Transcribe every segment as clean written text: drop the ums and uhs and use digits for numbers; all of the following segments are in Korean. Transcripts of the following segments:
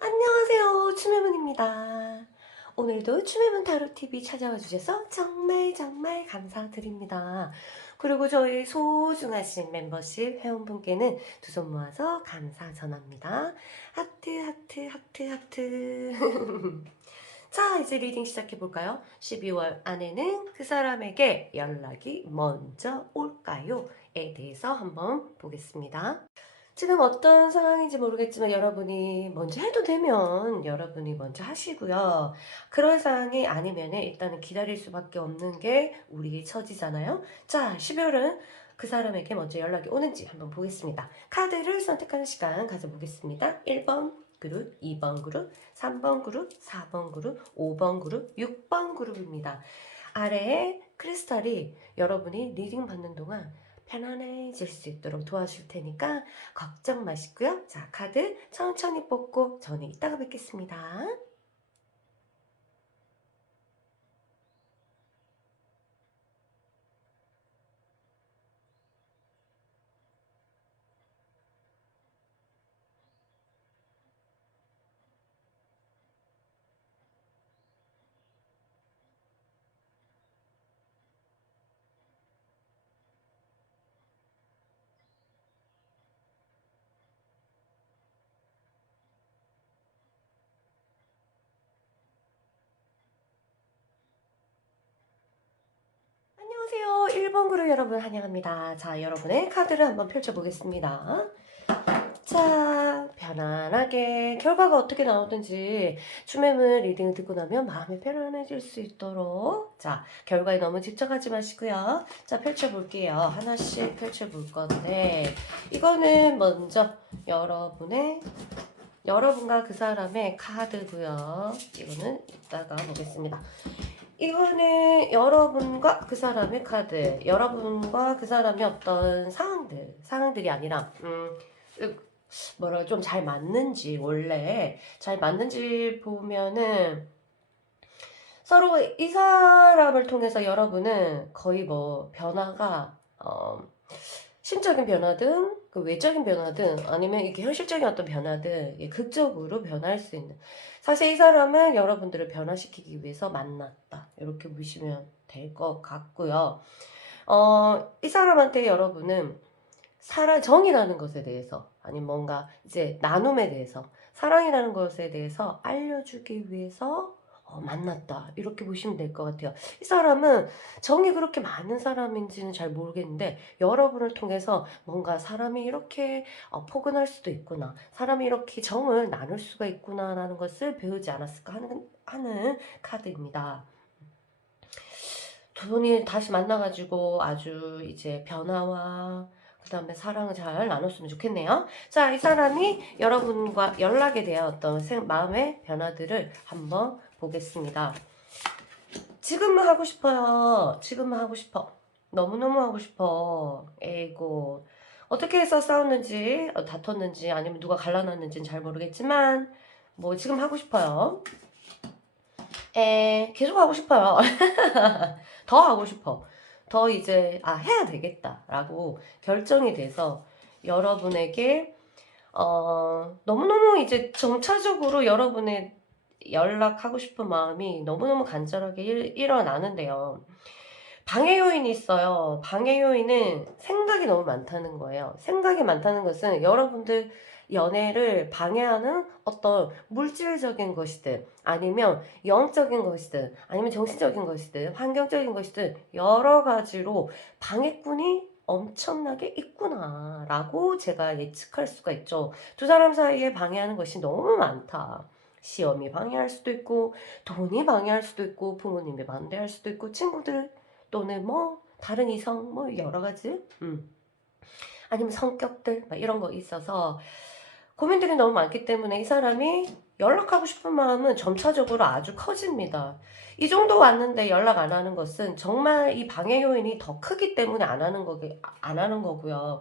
안녕하세요. 추매문입니다. 오늘도 추매문 타로TV 찾아와 주셔서 정말 정말 감사드립니다. 그리고 저희 소중하신 멤버십 회원분께는 두 손 모아서 감사 전합니다. 하트 하트 하트 하트. 자, 이제 리딩 시작해볼까요? 12월 안에는 그 사람에게 연락이 먼저 올까요? 에 대해서 한번 보겠습니다. 지금 어떤 상황인지 모르겠지만 여러분이 먼저 해도 되면 여러분이 먼저 하시고요. 그런 상황이 아니면 일단은 기다릴 수밖에 없는 게 우리의 처지잖아요. 자, 12월은 그 사람에게 먼저 연락이 오는지 한번 보겠습니다. 카드를 선택하는 시간 가져보겠습니다. 1번 그룹, 2번 그룹, 3번 그룹, 4번 그룹, 5번 그룹, 6번 그룹입니다. 아래에 크리스탈이 여러분이 리딩 받는 동안 편안해질 수 있도록 도와줄 테니까 걱정 마시고요. 자, 카드 천천히 뽑고 저는 이따가 뵙겠습니다. 안녕하세요. 1번 그룹 여러분 환영합니다. 자, 여러분의 카드를 한번 펼쳐보겠습니다. 자, 편안하게 결과가 어떻게 나오든지 추매물 리딩을 듣고 나면 마음이 편안해질 수 있도록 자, 결과에 너무 집착하지 마시고요. 자, 펼쳐볼게요. 하나씩 펼쳐볼 건데 이거는 먼저 여러분과 그 사람의 카드고요. 이거는 이따가 보겠습니다. 이거는 여러분과 그 사람의 카드, 여러분과 그 사람의 어떤 상황들이 아니라 뭐라 좀 잘 맞는지 원래 잘 맞는지 보면은 서로 이 사람을 통해서 여러분은 거의 뭐 변화가 심적인 변화든 그 외적인 변화든 아니면 이게 현실적인 어떤 변화든 극적으로 변할 수 있는 사실 이 사람은 여러분들을 변화시키기 위해서 만났다 이렇게 보시면 될 것 같고요. 이 사람한테 여러분은 정이라는 것에 대해서 아니면 뭔가 이제 나눔에 대해서 사랑이라는 것에 대해서 알려주기 위해서 만났다 이렇게 보시면 될 것 같아요. 이 사람은 정이 그렇게 많은 사람인지는 잘 모르겠는데 여러분을 통해서 뭔가 사람이 이렇게 포근할 수도 있구나 사람이 이렇게 정을 나눌 수가 있구나 라는 것을 배우지 않았을까 하는 카드입니다. 두 분이 다시 만나가지고 아주 이제 변화와 그 다음에 사랑을 잘 나눴으면 좋겠네요. 자, 이 사람이 여러분과 연락에 대한 어떤 마음의 변화들을 한번 보겠습니다. 지금은 하고 싶어요. 지금은 하고 싶어. 너무너무 하고 싶어. 에이고. 어떻게 해서 싸웠는지, 다퉜는지, 아니면 누가 갈라놨는지는 잘 모르겠지만, 뭐, 지금 하고 싶어요. 계속 하고 싶어요. 더 하고 싶어. 더 이제, 해야 되겠다라고 결정이 돼서 여러분에게, 너무너무 이제 점차적으로 여러분의 연락하고 싶은 마음이 너무너무 간절하게 일어나는데요. 방해 요인이 있어요. 방해 요인은 생각이 너무 많다는 거예요. 생각이 많다는 것은 여러분들 연애를 방해하는 어떤 물질적인 것이든 아니면 영적인 것이든 아니면 정신적인 것이든 환경적인 것이든 여러 가지로 방해꾼이 엄청나게 있구나 라고 제가 예측할 수가 있죠. 두 사람 사이에 방해하는 것이 너무 많다. 시험이 방해할 수도 있고 돈이 방해할 수도 있고 부모님이 반대할 수도 있고 친구들 또는 뭐 다른 이성 뭐 여러 가지 아니면 성격들 막 이런 거 있어서 고민들이 너무 많기 때문에 이 사람이 연락하고 싶은 마음은 점차적으로 아주 커집니다. 이 정도 왔는데 연락 안 하는 것은 정말 이 방해 요인이 더 크기 때문에 안 하는 거고요.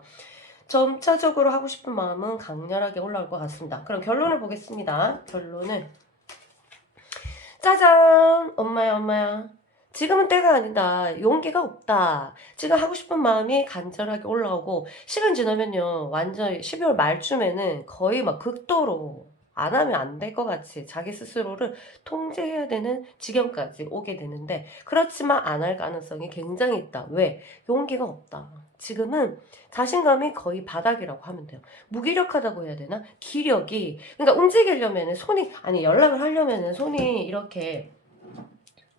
점차적으로 하고 싶은 마음은 강렬하게 올라올 것 같습니다. 그럼 결론을 보겠습니다. 결론은 짜잔! 엄마야, 엄마야. 지금은 때가 아니다. 용기가 없다. 지금 하고 싶은 마음이 간절하게 올라오고, 시간 지나면요, 완전 12월 말쯤에는 거의 막 극도로 안 하면 안 될 것 같이 자기 스스로를 통제해야 되는 지경까지 오게 되는데, 그렇지만 안 할 가능성이 굉장히 있다. 왜? 용기가 없다. 지금은 자신감이 거의 바닥이라고 하면 돼요. 무기력하다고 해야 되나? 기력이, 그러니까 움직이려면은 손이, 아니 연락을 하려면은 손이 이렇게,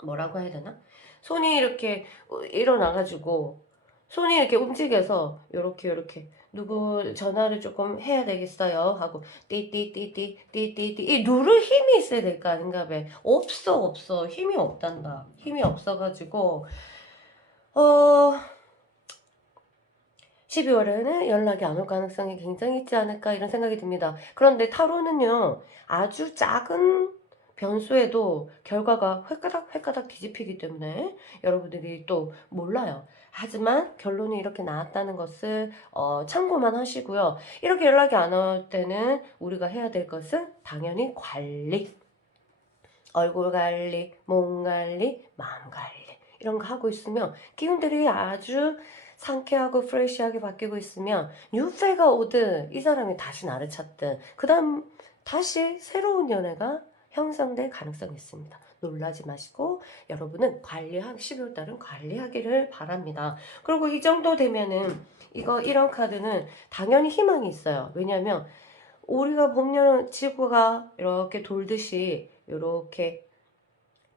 뭐라고 해야 되나? 손이 이렇게 일어나가지고 손이 이렇게 움직여서 요렇게 누구 전화를 조금 해야 되겠어요 하고 띠띠띠띠띠띠띠 이 누를 힘이 있어야 될 거 아닌가 봐. 없어 힘이 없단다. 힘이 없어가지고 12월에는 연락이 안 올 가능성이 굉장히 있지 않을까 이런 생각이 듭니다. 그런데 타로는요, 아주 작은 변수에도 결과가 획가닥 뒤집히기 때문에 여러분들이 또 몰라요. 하지만 결론이 이렇게 나왔다는 것을 참고만 하시고요. 이렇게 연락이 안 올 때는 우리가 해야 될 것은 당연히 관리. 얼굴 관리, 몸 관리, 마음 관리 이런 거 하고 있으면 기운들이 아주 상쾌하고 프레시하게 바뀌고 있으면 뉴페가 오든 이 사람이 다시 나를 찾든 그 다음 다시 새로운 연애가 형성될 가능성이 있습니다. 놀라지 마시고 여러분은 12월 달은 관리하기를 바랍니다. 그리고 이 정도 되면은 이런 카드는 당연히 희망이 있어요. 왜냐하면 우리가 보면 지구가 이렇게 돌듯이 이렇게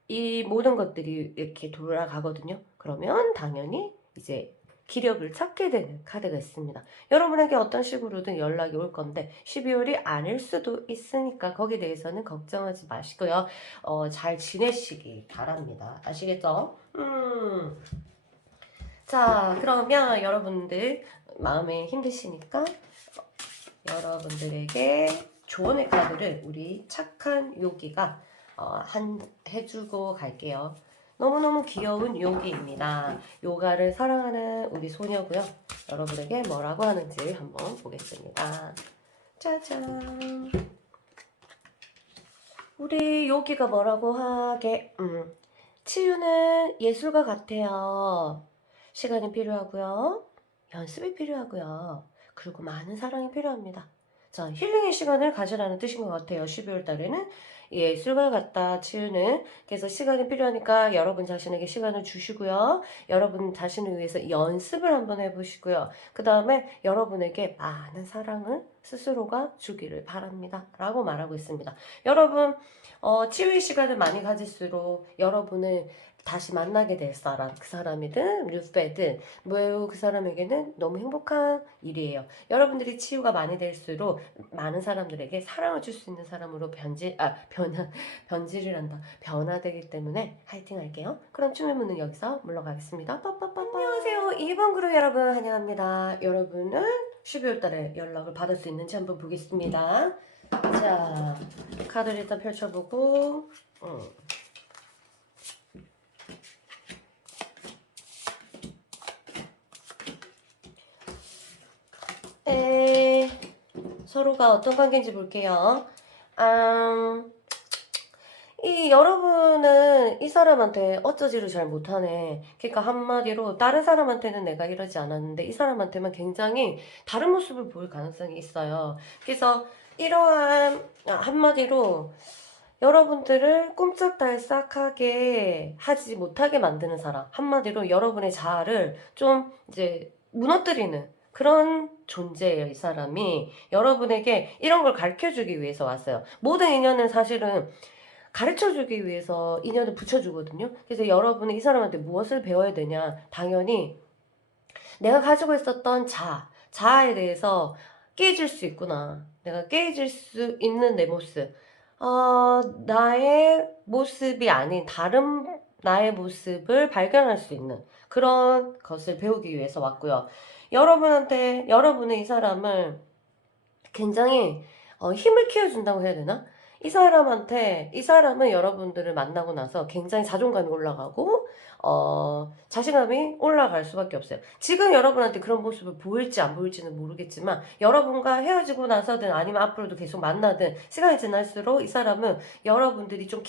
이 모든 것들이 이렇게 돌아가거든요. 그러면 당연히 이제 기력을 찾게 되는 카드가 있습니다. 여러분에게 어떤 식으로든 연락이 올 건데 12월이 아닐 수도 있으니까 거기에 대해서는 걱정하지 마시고요. 잘 지내시기 바랍니다. 아시겠죠? 자, 그러면 여러분들 마음에 힘드시니까 여러분들에게 조언의 카드를 우리 착한 요기가 해주고 갈게요. 너무너무 귀여운 요기입니다. 요가를 사랑하는 우리 소녀고요. 여러분에게 뭐라고 하는지 한번 보겠습니다. 짜잔. 우리 요기가 뭐라고 하게? 치유는 예술과 같아요. 시간이 필요하고요. 연습이 필요하고요. 그리고 많은 사랑이 필요합니다. 자, 힐링의 시간을 가지라는 뜻인 것 같아요. 12월 달에는 예술과 같다 치유는. 그래서 시간이 필요하니까 여러분 자신에게 시간을 주시고요. 여러분 자신을 위해서 연습을 한번 해보시고요. 그 다음에 여러분에게 많은 사랑을 스스로가 주기를 바랍니다. 라고 말하고 있습니다. 여러분 치유의 시간을 많이 가질수록 여러분을 다시 만나게 될 사람, 그 사람이든 뉴페든 매우 그 사람에게는 너무 행복한 일이에요. 여러분들이 치유가 많이 될수록 많은 사람들에게 사랑을 줄 수 있는 사람으로 변질을 한다. 변화되기 때문에 화이팅 할게요. 그럼 춤의 문은 여기서 물러가겠습니다. 빠빠빠빠. 안녕하세요. 2번 그룹 여러분 환영합니다. 여러분은 12월 달에 연락을 받을 수 있는지 한번 보겠습니다. 자, 카드를 일단 펼쳐보고 서로가 어떤 관계인지 볼게요. 여러분은 이 사람한테 어쩌지를 잘 못하네. 그러니까 한마디로 다른 사람한테는 내가 이러지 않았는데 이 사람한테만 굉장히 다른 모습을 보일 가능성이 있어요. 그래서 이러한 한마디로 여러분들을 꼼짝달싹하게 하지 못하게 만드는 사람, 한마디로 여러분의 자아를 좀 이제 무너뜨리는 그런 존재예요. 이 사람이 여러분에게 이런 걸 가르쳐주기 위해서 왔어요. 모든 인연은 사실은 가르쳐주기 위해서 인연을 붙여주거든요. 그래서 여러분은 이 사람한테 무엇을 배워야 되냐? 당연히 내가 가지고 있었던 자아에 대해서 깨질 수 있구나. 내가 깨질 수 있는 내 모습. 나의 모습이 아닌 다른 나의 모습을 발견할 수 있는 그런 것을 배우기 위해서 왔고요. 여러분은 이 사람을 굉장히 힘을 키워준다고 해야 되나? 이 사람은 여러분들을 만나고 나서 굉장히 자존감이 올라가고, 자신감이 올라갈 수밖에 없어요. 지금 여러분한테 그런 모습을 보일지 안 보일지는 모르겠지만, 여러분과 헤어지고 나서든 아니면 앞으로도 계속 만나든, 시간이 지날수록 이 사람은 여러분들이 좀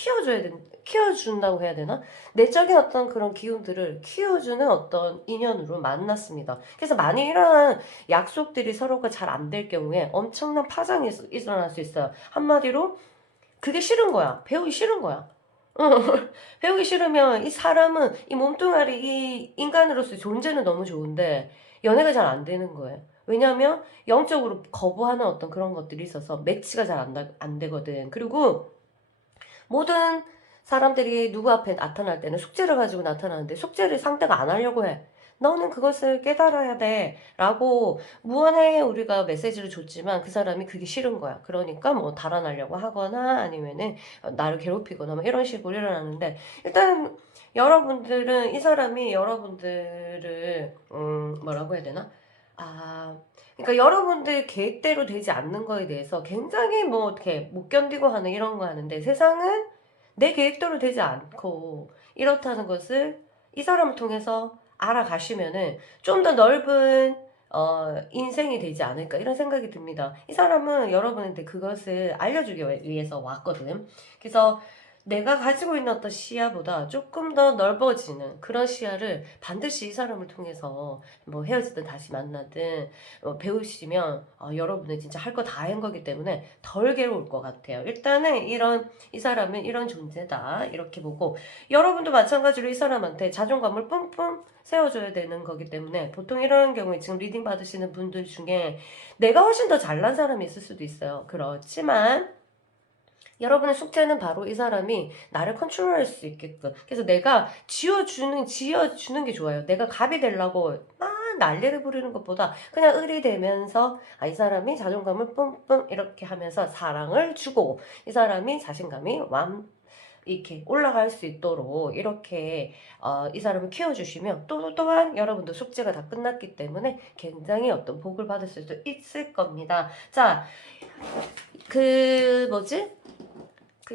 키워준다고 해야 되나? 내적인 어떤 그런 기운들을 키워주는 어떤 인연으로 만났습니다. 그래서 만약 이러한 약속들이 서로가 잘 안 될 경우에 엄청난 파장이 일어날 수 있어요. 한마디로, 그게 싫은 거야. 배우기 싫은 거야. 배우기 싫으면 이 사람은 이 몸뚱아리 이 인간으로서의 존재는 너무 좋은데 연애가 잘 안 되는 거예요. 왜냐하면 영적으로 거부하는 어떤 그런 것들이 있어서 매치가 잘 안 되거든. 그리고 모든 사람들이 누구 앞에 나타날 때는 숙제를 가지고 나타나는데 숙제를 상대가 안 하려고 해. 너는 그것을 깨달아야 돼. 라고 무언의 우리가 메시지를 줬지만 그 사람이 그게 싫은 거야. 그러니까 뭐 달아나려고 하거나 아니면은 나를 괴롭히거나 뭐 이런 식으로 일어나는데 일단 여러분들은 이 사람이 여러분들을 뭐라고 해야 되나? 그러니까 여러분들 계획대로 되지 않는 거에 대해서 굉장히 뭐 이렇게 못 견디고 하는 이런 거 하는데 세상은 내 계획대로 되지 않고 이렇다는 것을 이 사람을 통해서 알아가시면은 좀 더 넓은 인생이 되지 않을까 이런 생각이 듭니다. 이 사람은 여러분한테 그것을 알려주기 위해서 왔거든. 그래서 내가 가지고 있는 어떤 시야보다 조금 더 넓어지는 그런 시야를 반드시 이 사람을 통해서 뭐 헤어지든 다시 만나든 배우시면 여러분은 진짜 할 거 다 한 거기 때문에 덜 괴로울 것 같아요. 일단은 이 사람은 이런 존재다 이렇게 보고 여러분도 마찬가지로 이 사람한테 자존감을 뿜뿜 세워줘야 되는 거기 때문에 보통 이런 경우에 지금 리딩 받으시는 분들 중에 내가 훨씬 더 잘난 사람이 있을 수도 있어요. 그렇지만 여러분의 숙제는 바로 이 사람이 나를 컨트롤할 수 있게끔. 그래서 내가 지어주는 게 좋아요. 내가 갑이 되려고 막 난리를 부리는 것보다 그냥 을이 되면서 이 사람이 자존감을 뿜뿜 이렇게 하면서 사랑을 주고 이 사람이 자신감이 이렇게 올라갈 수 있도록 이렇게 이 사람을 키워주시면 또한 여러분도 숙제가 다 끝났기 때문에 굉장히 어떤 복을 받을 수도 있을 겁니다. 자, 그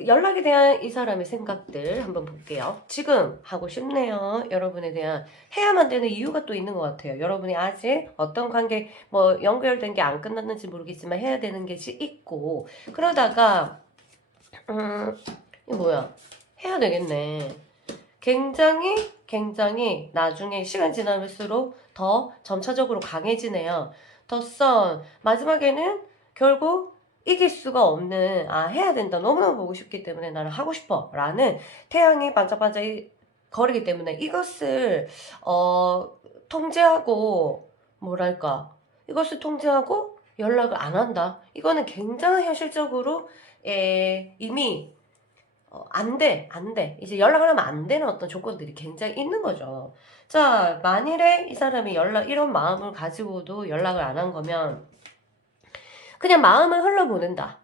연락에 대한 이 사람의 생각들 한번 볼게요. 지금 하고 싶네요. 여러분에 대한 해야만 되는 이유가 또 있는 것 같아요. 여러분이 아직 어떤 관계 뭐 연결된 게 안 끝났는지 모르겠지만 해야 되는 게 있고 그러다가 이 뭐야 해야 되겠네. 굉장히 나중에 시간 지나면서록 더 점차적으로 강해지네요. 덧선 마지막에는 결국 이길 수가 없는 해야 된다 너무너무 보고 싶기 때문에 나는 하고 싶어 라는 태양이 반짝반짝 거리기 때문에 이것을 통제하고 뭐랄까 이것을 통제하고 연락을 안 한다 이거는 굉장히 현실적으로 이미 안 돼. 이제 연락을 하면 안 되는 어떤 조건들이 굉장히 있는 거죠. 자, 만일에 이 사람이 이런 마음을 가지고도 연락을 안 한 거면, 그냥 마음을 흘러보낸다.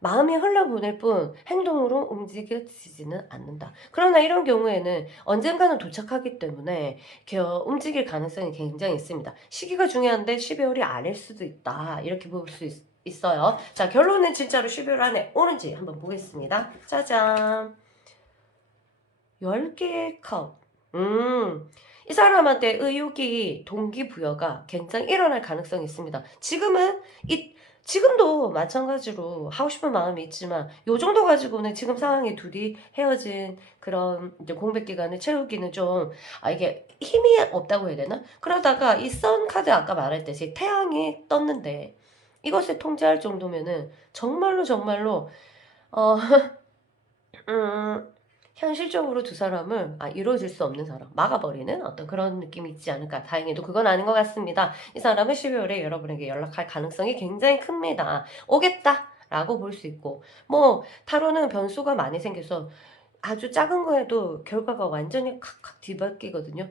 마음이 흘러보낼 뿐 행동으로 움직여지지는 않는다. 그러나 이런 경우에는 언젠가는 도착하기 때문에 움직일 가능성이 굉장히 있습니다. 시기가 중요한데 12월이 아닐 수도 있다. 이렇게 볼 수 있어요. 자, 결론은 진짜로 12월 안에 오는지 한번 보겠습니다. 짜잔. 10개의 컵. 이 사람한테 의욕이 동기부여가 굉장히 일어날 가능성이 있습니다. 지금도 마찬가지로 하고 싶은 마음이 있지만 요 정도 가지고는 지금 상황에 둘이 헤어진 그런 이제 공백 기간을 채우기는 좀 이게 힘이 없다고 해야 되나? 그러다가 이 선 카드 아까 말했듯이 태양이 떴는데 이것을 통제할 정도면은 정말로 어 현실적으로 두 사람을 이루어질 수 없는 사람 막아버리는 어떤 그런 느낌이 있지 않을까. 다행히도 그건 아닌 것 같습니다. 이 사람은 12월에 여러분에게 연락할 가능성이 굉장히 큽니다. 오겠다 라고 볼 수 있고 뭐 타로는 변수가 많이 생겨서 아주 작은 거에도 결과가 완전히 칵칵 뒤바뀌거든요.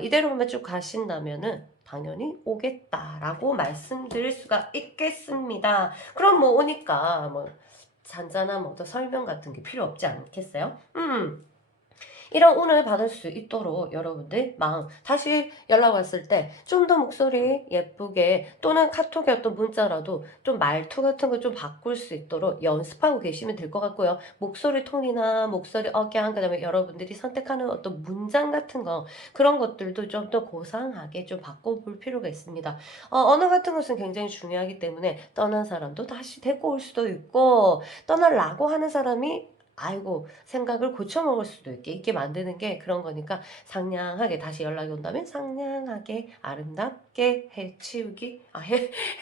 이대로만 쭉 가신다면은 당연히 오겠다라고 말씀드릴 수가 있겠습니다. 그럼 뭐 오니까 뭐 잔잔한 어떤 설명 같은 게 필요 없지 않겠어요? 이런 운을 받을 수 있도록 여러분들 마음 다시 연락 왔을 때 좀 더 목소리 예쁘게 또는 카톡의 어떤 문자라도 좀 말투 같은 거 좀 바꿀 수 있도록 연습하고 계시면 될 것 같고요. 목소리 톤이나 목소리 억양 그다음에 여러분들이 선택하는 어떤 문장 같은 거 그런 것들도 좀 더 고상하게 좀 바꿔볼 필요가 있습니다. 언어 같은 것은 굉장히 중요하기 때문에 떠난 사람도 다시 데리고 올 수도 있고 떠나려고 하는 사람이 아이고 생각을 고쳐먹을 수도 있게 만드는 게 그런 거니까 상냥하게 다시 연락이 온다면 상냥하게 아름답게 해치우기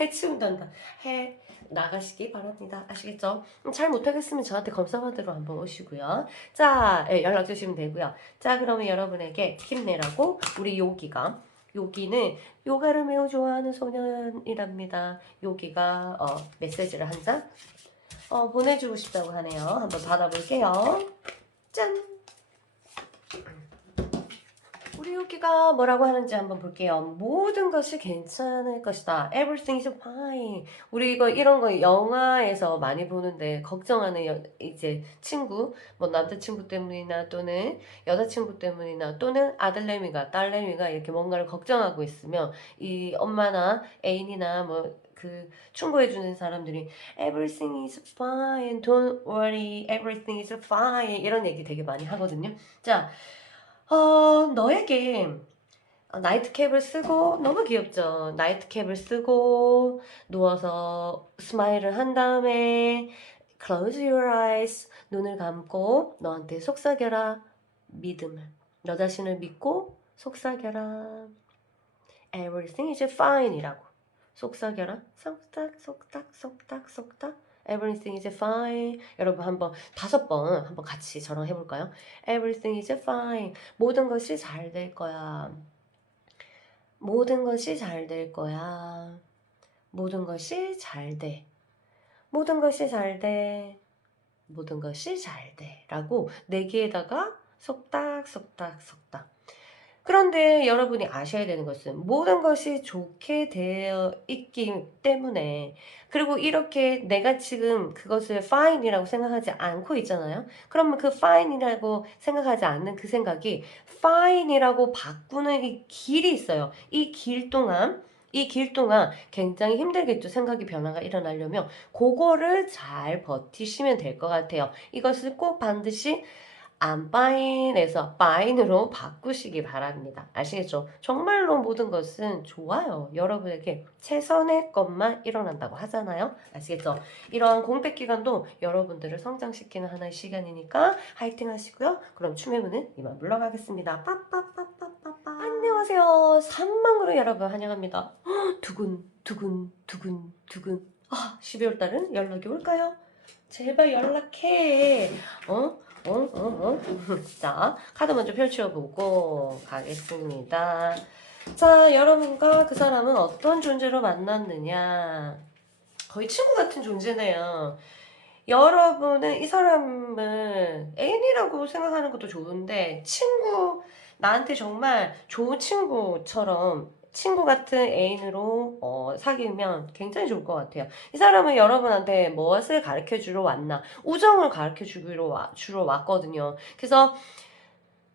해치운단다 해 나가시기 바랍니다. 아시겠죠? 잘 못하겠으면 저한테 검사받으러 한번 오시고요. 자 연락 주시면 되고요. 자 그러면 여러분에게 힘내라고 우리 요기는 요가를 매우 좋아하는 소년이랍니다. 요기가 메시지를 한 장 보내주고 싶다고 하네요. 한번 받아볼게요. 짠! 우리 요기가 뭐라고 하는지 한번 볼게요. 모든 것이 괜찮을 것이다. Everything is fine. 우리 이런 거 영화에서 많이 보는데 걱정하는 이제 친구, 뭐 남자친구 때문이나 또는 여자친구 때문이나 또는 아들내미가 딸내미가 이렇게 뭔가를 걱정하고 있으면 이 엄마나 애인이나 뭐 그 충고해주는 사람들이 Everything is fine, don't worry, everything is fine 이런 얘기 되게 많이 하거든요. 자, 너에게 나이트캡을 쓰고 너무 귀엽죠. 나이트캡을 쓰고 누워서 스마일을 한 다음에 close your eyes 눈을 감고 너한테 속삭여라 믿음을 너 자신을 믿고 속삭여라 everything is fine 이라고 속삭여라 속닥 속닥 속닥 속닥 Everything is fine. 여러분 한번 5번 한번 같이 저랑 해볼까요? Everything is fine. 모든 것이 잘 될 거야. 모든 것이 잘 될 거야. 모든 것이 잘 돼. 모든 것이 잘 돼. 모든 것이 잘 돼. 라고 4개에다가 속닥 속닥 속닥. 그런데 여러분이 아셔야 되는 것은 모든 것이 좋게 되어 있기 때문에 그리고 이렇게 내가 지금 그것을 fine이라고 생각하지 않고 있잖아요. 그러면 그 fine이라고 생각하지 않는 그 생각이 fine이라고 바꾸는 이 길이 있어요. 이 길 동안 굉장히 힘들겠죠. 생각이 변화가 일어나려면 그거를 잘 버티시면 될 것 같아요. 이것을 꼭 반드시 I'm fine에서 fine으로 바꾸시기 바랍니다. 아시겠죠? 정말로 모든 것은 좋아요. 여러분에게 최선의 것만 일어난다고 하잖아요. 아시겠죠? 이러한 공백 기간도 여러분들을 성장시키는 하나의 시간이니까 화이팅 하시고요. 그럼 춤의 문은 이만 물러가겠습니다. 빠빠빠빠빠빠. 안녕하세요. 3만 그루 여러분 환영합니다. 두근. 12월 달은 연락이 올까요? 제발 연락해. 자, 카드 먼저 펼쳐보고 가겠습니다. 자, 여러분과 그 사람은 어떤 존재로 만났느냐. 거의 친구 같은 존재네요. 여러분은 이 사람을 애인이라고 생각하는 것도 좋은데 나한테 정말 좋은 친구처럼 친구 같은 애인으로 사귀면 굉장히 좋을 것 같아요. 이 사람은 여러분한테 무엇을 가르쳐 주러 왔나? 우정을 가르쳐 주러 왔거든요. 그래서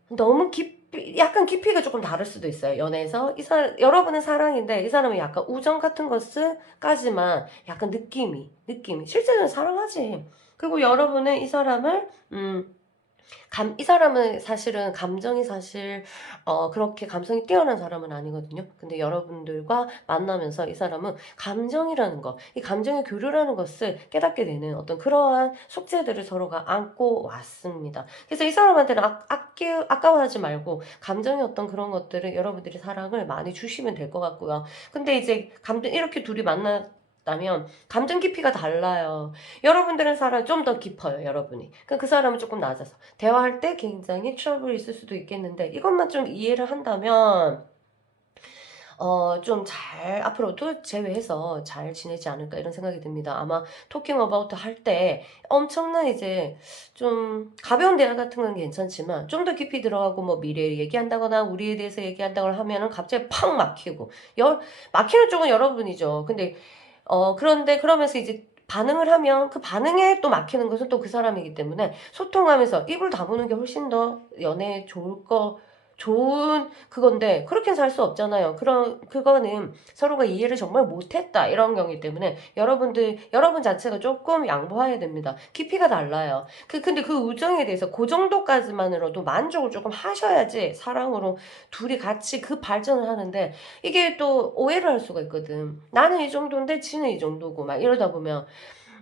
너무 약간 깊이가 조금 다를 수도 있어요. 연애에서 여러분은 사랑인데 이 사람은 약간 우정 같은 것까지만 약간 느낌이 실제로는 사랑하지. 그리고 여러분은 이 사람을 이 사람은 사실은 감정이 그렇게 감성이 뛰어난 사람은 아니거든요. 근데 여러분들과 만나면서 이 사람은 감정이라는 것, 이 감정의 교류라는 것을 깨닫게 되는 어떤 그러한 숙제들을 서로가 안고 왔습니다. 그래서 이 사람한테는 아까워하지 말고 감정의 어떤 그런 것들을 여러분들이 사랑을 많이 주시면 될 것 같고요. 근데 이제 이렇게 둘이 만났다면 감정 깊이가 달라요. 여러분들은 사람 좀 더 깊어요, 여러분이. 그 사람은 조금 낮아서. 대화할 때 굉장히 트러블이 있을 수도 있겠는데, 이것만 좀 이해를 한다면, 좀 앞으로도 제외해서 잘 지내지 않을까 이런 생각이 듭니다. 아마 토킹 어바우트 할 때 엄청난 이제 좀 가벼운 대화 같은 건 괜찮지만 좀 더 깊이 들어가고 뭐 미래를 얘기한다거나 우리에 대해서 얘기한다거나 하면은 갑자기 팍 막히고 막히는 쪽은 여러분이죠. 근데 그런데 그러면서 이제 반응을 하면 그 반응에 또 막히는 것은 또 그 사람이기 때문에 소통하면서 입을 다무는 게 훨씬 더 연애에 좋은 그건데 그렇게 살 수 없잖아요. 그거는 서로가 이해를 정말 못했다 이런 경우이기 때문에 여러분 자체가 조금 양보해야 됩니다. 깊이가 달라요. 근데 그 우정에 대해서 그 정도까지만으로도 만족을 조금 하셔야지 사랑으로 둘이 같이 그 발전을 하는데 이게 또 오해를 할 수가 있거든. 나는 이 정도인데 지는 이 정도고 막 이러다 보면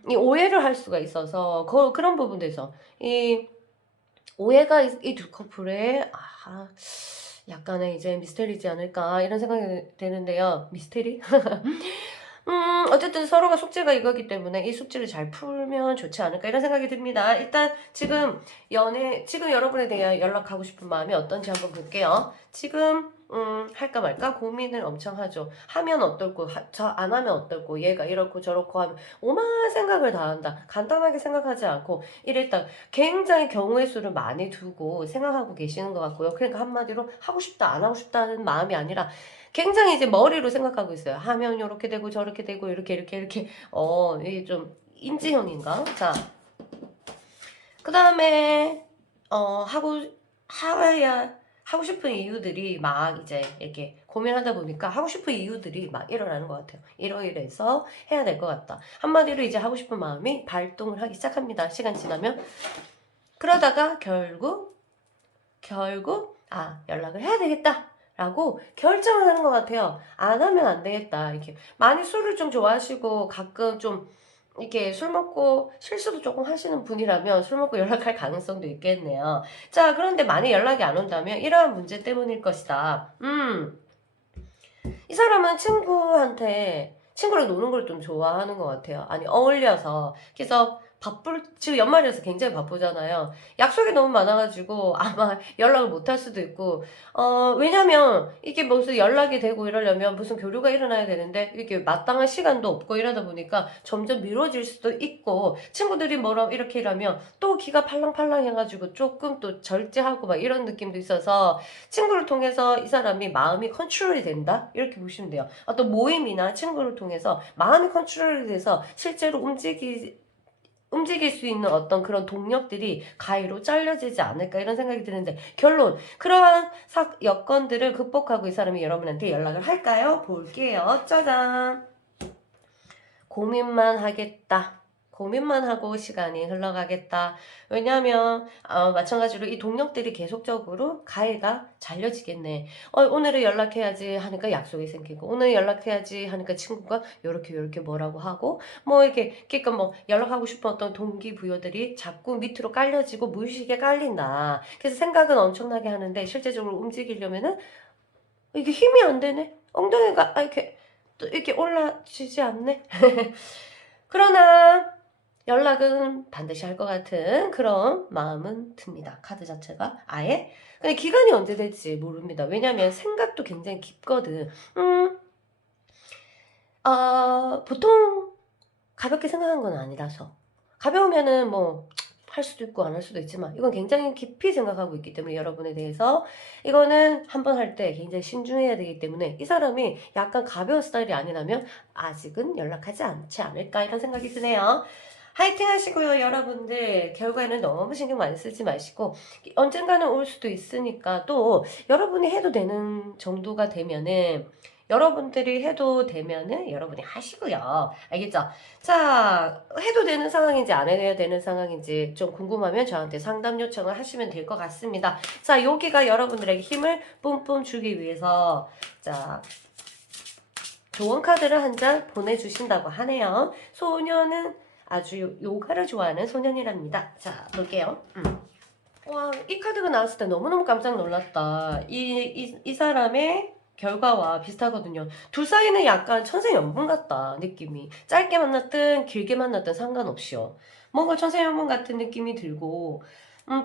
이 오해를 할 수가 있어서 그런 부분에서 이 오해가 이 두 커플에 약간의 이제 미스테리지 않을까 이런 생각이 되는데요. 미스테리? 어쨌든 서로가 숙제가 이거기 때문에 이 숙제를 잘 풀면 좋지 않을까 이런 생각이 듭니다. 일단 지금 여러분에 대해 연락하고 싶은 마음이 어떤지 한번 볼게요. 지금 할까 말까 고민을 엄청 하죠. 하면 어떨고 안 하면 어떨고 얘가 이렇고 저렇고 하면 오만 생각을 다 한다. 간단하게 생각하지 않고 일단 굉장히 경우의 수를 많이 두고 생각하고 계시는 것 같고요. 그러니까 한마디로 하고 싶다 안 하고 싶다는 마음이 아니라 굉장히 이제 머리로 생각하고 있어요. 하면 이렇게 되고 저렇게 되고 이렇게 이게 좀 인지형인가? 자, 그 다음에 하고 싶은 이유들이 막 이제 이렇게 고민하다 보니까 하고 싶은 이유들이 막 일어나는 것 같아요. 이러이러해서 해야 될 것 같다. 한마디로 이제 하고 싶은 마음이 발동을 하기 시작합니다. 시간 지나면. 그러다가 결국 연락을 해야 되겠다. 라고 결정을 하는 것 같아요. 안 하면 안 되겠다. 이렇게 많이 술을 좀 좋아하시고 가끔 좀 이렇게 술 먹고 실수도 조금 하시는 분이라면 술 먹고 연락할 가능성도 있겠네요. 자, 그런데 만약 연락이 안 온다면 이러한 문제 때문일 것이다. 이 사람은 친구랑 노는 걸 좀 좋아하는 것 같아요. 아니, 어울려서. 그래서 지금 연말이라서 굉장히 바쁘잖아요. 약속이 너무 많아가지고 아마 연락을 못 할 수도 있고, 왜냐면 이게 무슨 연락이 되고 이러려면 무슨 교류가 일어나야 되는데 이렇게 마땅한 시간도 없고 이러다 보니까 점점 미뤄질 수도 있고, 친구들이 뭐라 이렇게 이러면 또 기가 팔랑팔랑 해가지고 조금 또 절제하고 막 이런 느낌도 있어서 친구를 통해서 이 사람이 마음이 컨트롤이 된다? 이렇게 보시면 돼요. 어떤 모임이나 친구를 통해서 마음이 컨트롤이 돼서 실제로 움직일 수 있는 어떤 그런 동력들이 가위로 잘려지지 않을까 이런 생각이 드는데 결론 그러한 여건들을 극복하고 이 사람이 여러분한테 연락을 할까요? 볼게요. 짜잔. 고민만 하겠다. 고민만 하고 시간이 흘러가겠다. 왜냐하면 마찬가지로 이 동력들이 계속적으로 가해가 잘려지겠네. 오늘은 연락해야지 하니까 약속이 생기고 오늘 연락해야지 하니까 친구가 요렇게 뭐라고 하고 뭐 이렇게 그러니까 뭐 연락하고 싶은 어떤 동기부여들이 자꾸 밑으로 깔려지고 무의식에 깔린다. 그래서 생각은 엄청나게 하는데 실제적으로 움직이려면은 이게 힘이 안 되네. 엉덩이가 이렇게 또 이렇게 올라지지 않네. 그러나 연락은 반드시 할 것 같은 그런 마음은 듭니다. 카드 자체가 아예. 근데 기간이 언제 될지 모릅니다. 왜냐면 생각도 굉장히 깊거든. 보통 가볍게 생각한 건 아니라서. 가벼우면은 뭐 할 수도 있고 안 할 수도 있지만 이건 굉장히 깊이 생각하고 있기 때문에 여러분에 대해서 이거는 한번 할 때 굉장히 신중해야 되기 때문에 이 사람이 약간 가벼운 스타일이 아니라면 아직은 연락하지 않지 않을까 이런 생각이 드네요. 화이팅 하시고요 여러분들. 결과에는 너무 신경 많이 쓰지 마시고 언젠가는 올 수도 있으니까 또 여러분이 해도 되는 정도가 되면은 여러분이 하시고요. 알겠죠? 자, 해도 되는 상황인지 안 해야 되는 상황인지 좀 궁금하면 저한테 상담 요청을 하시면 될 것 같습니다. 자, 여기가 여러분들에게 힘을 뿜뿜 주기 위해서 자, 좋은 카드를 한 장 보내주신다고 하네요. 소녀는 아주 요가를 좋아하는 소년이랍니다. 자, 볼게요. 와, 이 카드가 나왔을 때 너무너무 깜짝 놀랐다. 이 사람의 결과와 비슷하거든요. 둘 사이는 약간 천생연분 같다, 느낌이. 짧게 만났든 길게 만났든 상관없이요. 뭔가 천생연분 같은 느낌이 들고,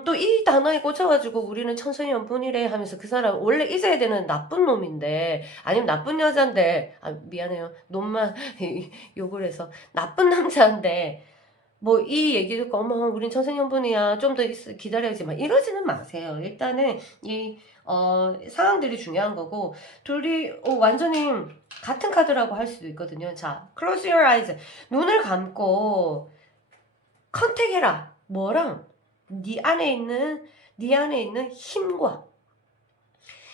또 이 단어에 꽂혀가지고 우리는 천생연분이래 하면서 그 사람 원래 잊어야 되는 나쁜 놈인데, 아니면 나쁜 여잔데, 미안해요. 놈만 욕을 해서. 나쁜 남자인데, 뭐 이 얘기 듣고 어머 우린 천생연분이야 좀 더 기다려야지 막 이러지는 마세요. 일단은 이 상황들이 중요한 거고 둘이 완전히 같은 카드라고 할 수도 있거든요. 자, close your eyes. 눈을 감고 컨택해라. 뭐랑? 네 안에 있는 힘과.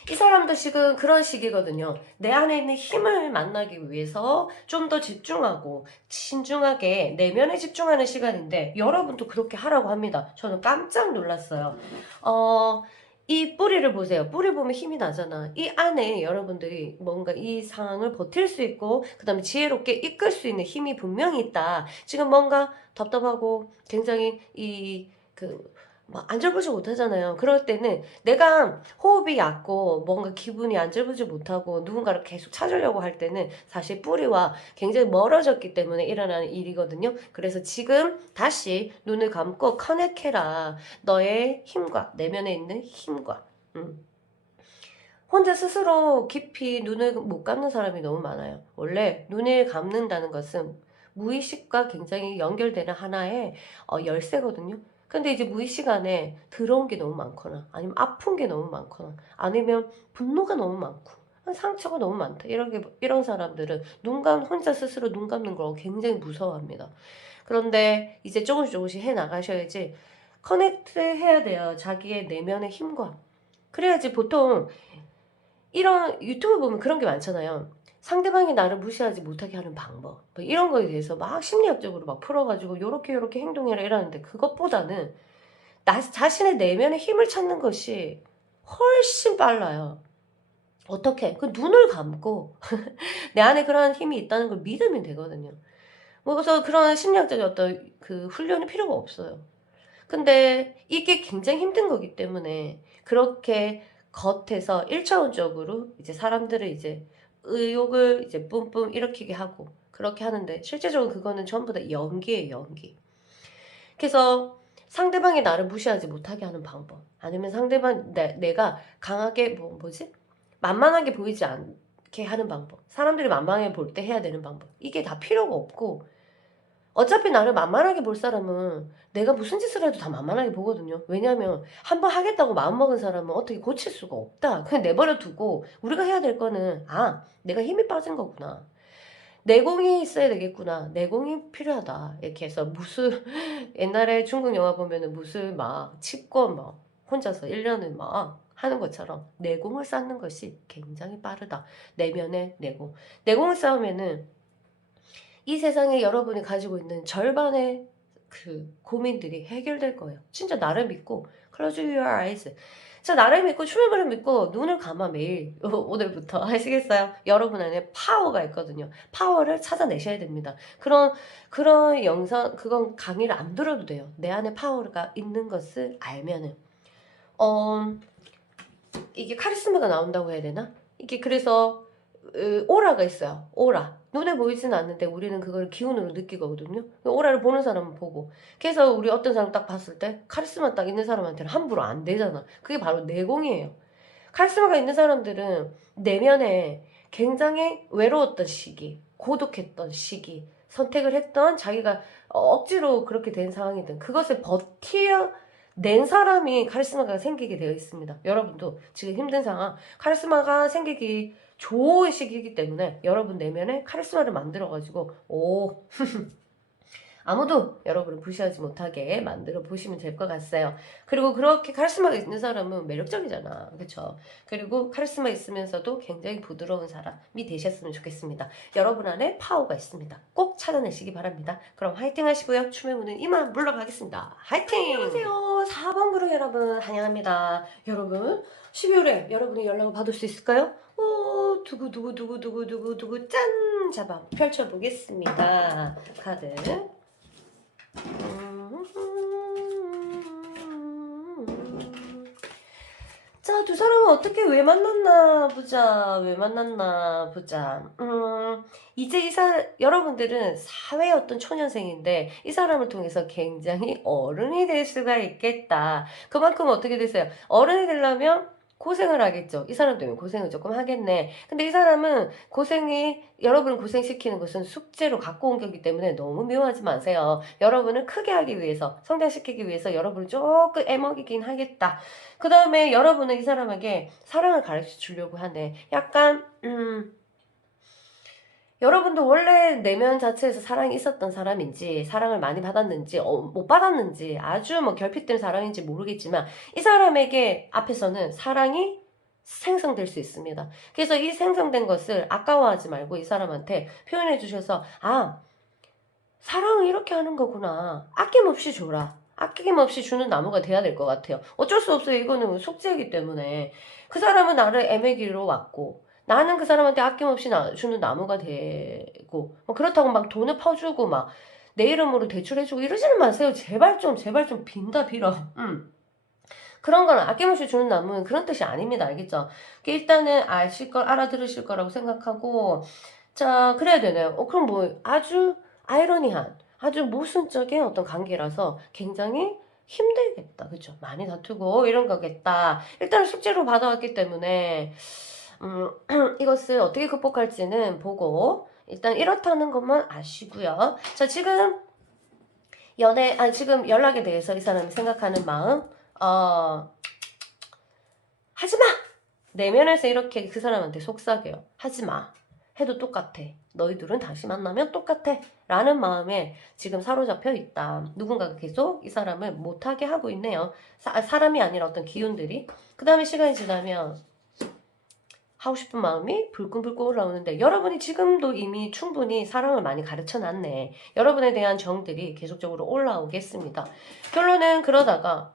이 사람도 지금 그런 식이거든요. 내 안에 있는 힘을 만나기 위해서 좀 더 집중하고 신중하게 내면에 집중하는 시간인데 여러분도 그렇게 하라고 합니다. 저는 깜짝 놀랐어요. 이 뿌리를 보세요. 뿌리 보면 힘이 나잖아. 이 안에 여러분들이 뭔가 이 상황을 버틸 수 있고 그 다음에 지혜롭게 이끌 수 있는 힘이 분명히 있다. 지금 뭔가 답답하고 굉장히 막 안절부절 못하잖아요. 그럴 때는 내가 호흡이 얕고 뭔가 기분이 안절부절 못하고 누군가를 계속 찾으려고 할 때는 사실 뿌리와 굉장히 멀어졌기 때문에 일어나는 일이거든요. 그래서 지금 다시 눈을 감고 커넥해라. 너의 힘과 내면에 있는 힘과. 혼자 스스로 깊이 눈을 못 감는 사람이 너무 많아요. 원래 눈을 감는다는 것은 무의식과 굉장히 연결되는 하나의 열쇠거든요. 근데 이제 무의식 안에 들어온 게 너무 많거나 아니면 아픈 게 너무 많거나 아니면 분노가 너무 많고 상처가 너무 많다. 이런 사람들은 혼자 스스로 눈 감는 걸 굉장히 무서워합니다. 그런데 이제 조금씩 해 나가셔야지 커넥트 해야 돼요. 자기의 내면의 힘과. 그래야지 보통 이런 유튜브 보면 그런 게 많잖아요. 상대방이 나를 무시하지 못하게 하는 방법. 뭐 이런 거에 대해서 막 심리학적으로 막 풀어가지고 요렇게 행동해라 이러는데 그것보다는 나 자신의 내면의 힘을 찾는 것이 훨씬 빨라요. 어떻게? 그 눈을 감고 내 안에 그러한 힘이 있다는 걸 믿으면 되거든요. 뭐 그래서 그런 심리학적인 어떤 그 훈련이 필요가 없어요. 근데 이게 굉장히 힘든 거기 때문에 그렇게 겉에서 1차원적으로 이제 사람들을 이제 의욕을 이제 뿜뿜 일으키게 하고 그렇게 하는데 실제적으로 그거는 전부 다 연기예요, 연기. 그래서 상대방이 나를 무시하지 못하게 하는 방법 아니면 내가 강하게 뭐지? 만만하게 보이지 않게 하는 방법 사람들이 만만하게 볼 때 해야 되는 방법 이게 다 필요가 없고 어차피 나를 만만하게 볼 사람은 내가 무슨 짓을 해도 다 만만하게 보거든요. 왜냐하면 한 번 하겠다고 마음먹은 사람은 어떻게 고칠 수가 없다. 그냥 내버려 두고 우리가 해야 될 거는 내가 힘이 빠진 거구나. 내공이 있어야 되겠구나. 내공이 필요하다. 이렇게 해서 무술 옛날에 중국 영화 보면은 무술 막 치고 막 혼자서 1년을 막 하는 것처럼 내공을 쌓는 것이 굉장히 빠르다. 내면의 내공. 내공을 쌓으면은 이 세상에 여러분이 가지고 있는 절반의 그 고민들이 해결될 거예요. 진짜 나를 믿고 close your eyes. 자, 나를 믿고 주님을 믿고 눈을 감아 매일 오늘부터 하시겠어요? 여러분 안에 파워가 있거든요. 파워를 찾아내셔야 됩니다. 그런 영상 그건 강의를 안 들어도 돼요. 내 안에 파워가 있는 것을 알면은 어 이게 카리스마가 나온다고 해야 되나? 이게 그래서 오라가 있어요. 오라. 눈에 보이지는 않는데 우리는 그걸 기운으로 느끼거든요. 오라를 보는 사람은 보고. 그래서 우리 어떤 사람 딱 봤을 때 카리스마 딱 있는 사람한테는 함부로 안 되잖아. 그게 바로 내공이에요. 카리스마가 있는 사람들은 내면에 굉장히 외로웠던 시기, 고독했던 시기, 선택을 했던 자기가 억지로 그렇게 된 상황이든 그것을 버텨낸 사람이 카리스마가 생기게 되어 있습니다. 여러분도 지금 힘든 상황, 카리스마가 생기기 좋은 시기이기 때문에 여러분 내면에 카리스마를 만들어가지고 아무도 여러분을 무시하지 못하게 만들어 보시면 될 것 같아요. 그리고 그렇게 카리스마가 있는 사람은 매력적이잖아. 그쵸? 그리고 카리스마 있으면서도 굉장히 부드러운 사람이 되셨으면 좋겠습니다. 여러분 안에 파워가 있습니다. 꼭 찾아내시기 바랍니다. 그럼 화이팅 하시고요. 춤의 문은 이만 물러가겠습니다. 화이팅! 안녕하세요. 4번 그룹 여러분 환영합니다. 여러분 12월에 여러분의 연락을 받을 수 있을까요? 두구두구두구두구두구두구 짠! 잡아 펼쳐보겠습니다. 카드 자, 두 사람은 어떻게 왜 만났나 보자. 이제 여러분들은 사회의 어떤 초년생인데 이 사람을 통해서 굉장히 어른이 될 수가 있겠다. 그만큼 어떻게 됐어요? 어른이 되려면 고생을 하겠죠. 이 사람 때문에 고생을 조금 하겠네. 근데 이 사람은 여러분을 고생시키는 것은 숙제로 갖고 온 거기 때문에 너무 미워하지 마세요. 여러분을 크게 하기 위해서, 성장시키기 위해서 여러분을 조금 애먹이긴 하겠다. 그 다음에 여러분은 이 사람에게 사랑을 가르쳐 주려고 하네. 약간, 여러분도 원래 내면 자체에서 사랑이 있었던 사람인지 사랑을 많이 받았는지 못 받았는지 아주 뭐 결핍된 사람인지 모르겠지만 이 사람에게 앞에서는 사랑이 생성될 수 있습니다. 그래서 이 생성된 것을 아까워하지 말고 이 사람한테 표현해 주셔서 사랑은 이렇게 하는 거구나. 아낌없이 줘라. 아낌없이 주는 나무가 돼야 될 것 같아요. 어쩔 수 없어요. 이거는 속죄이기 때문에. 그 사람은 나를 애매기로 왔고 나는 그 사람한테 아낌없이 주는 나무가 되고 뭐 그렇다고 막 돈을 퍼주고 막 내 이름으로 대출해주고 이러지는 마세요. 제발 좀 빈다 빌어. 그런 거는 아낌없이 주는 나무는 그런 뜻이 아닙니다. 알겠죠? 일단은 알아들으실 거라고 생각하고 자 그래야 되네요. 그럼 뭐 아주 아이러니한 아주 모순적인 어떤 관계라서 굉장히 힘들겠다. 그쵸? 많이 다투고 이런 거겠다. 일단 숙제로 받아왔기 때문에 이것을 어떻게 극복할지는 보고 일단 이렇다는 것만 아시고요. 자 지금 지금 연락에 대해서 이 사람이 생각하는 마음 하지마! 내면에서 이렇게 그 사람한테 속삭여요. 하지마. 해도 똑같아. 너희들은 다시 만나면 똑같아. 라는 마음에 지금 사로잡혀 있다. 누군가가 계속 이 사람을 못하게 하고 있네요. 사람이 아니라 어떤 기운들이. 그 다음에 시간이 지나면 하고 싶은 마음이 불끈불끈 올라오는데 여러분이 지금도 이미 충분히 사랑을 많이 가르쳐 놨네. 여러분에 대한 정들이 계속적으로 올라오겠습니다. 결론은 그러다가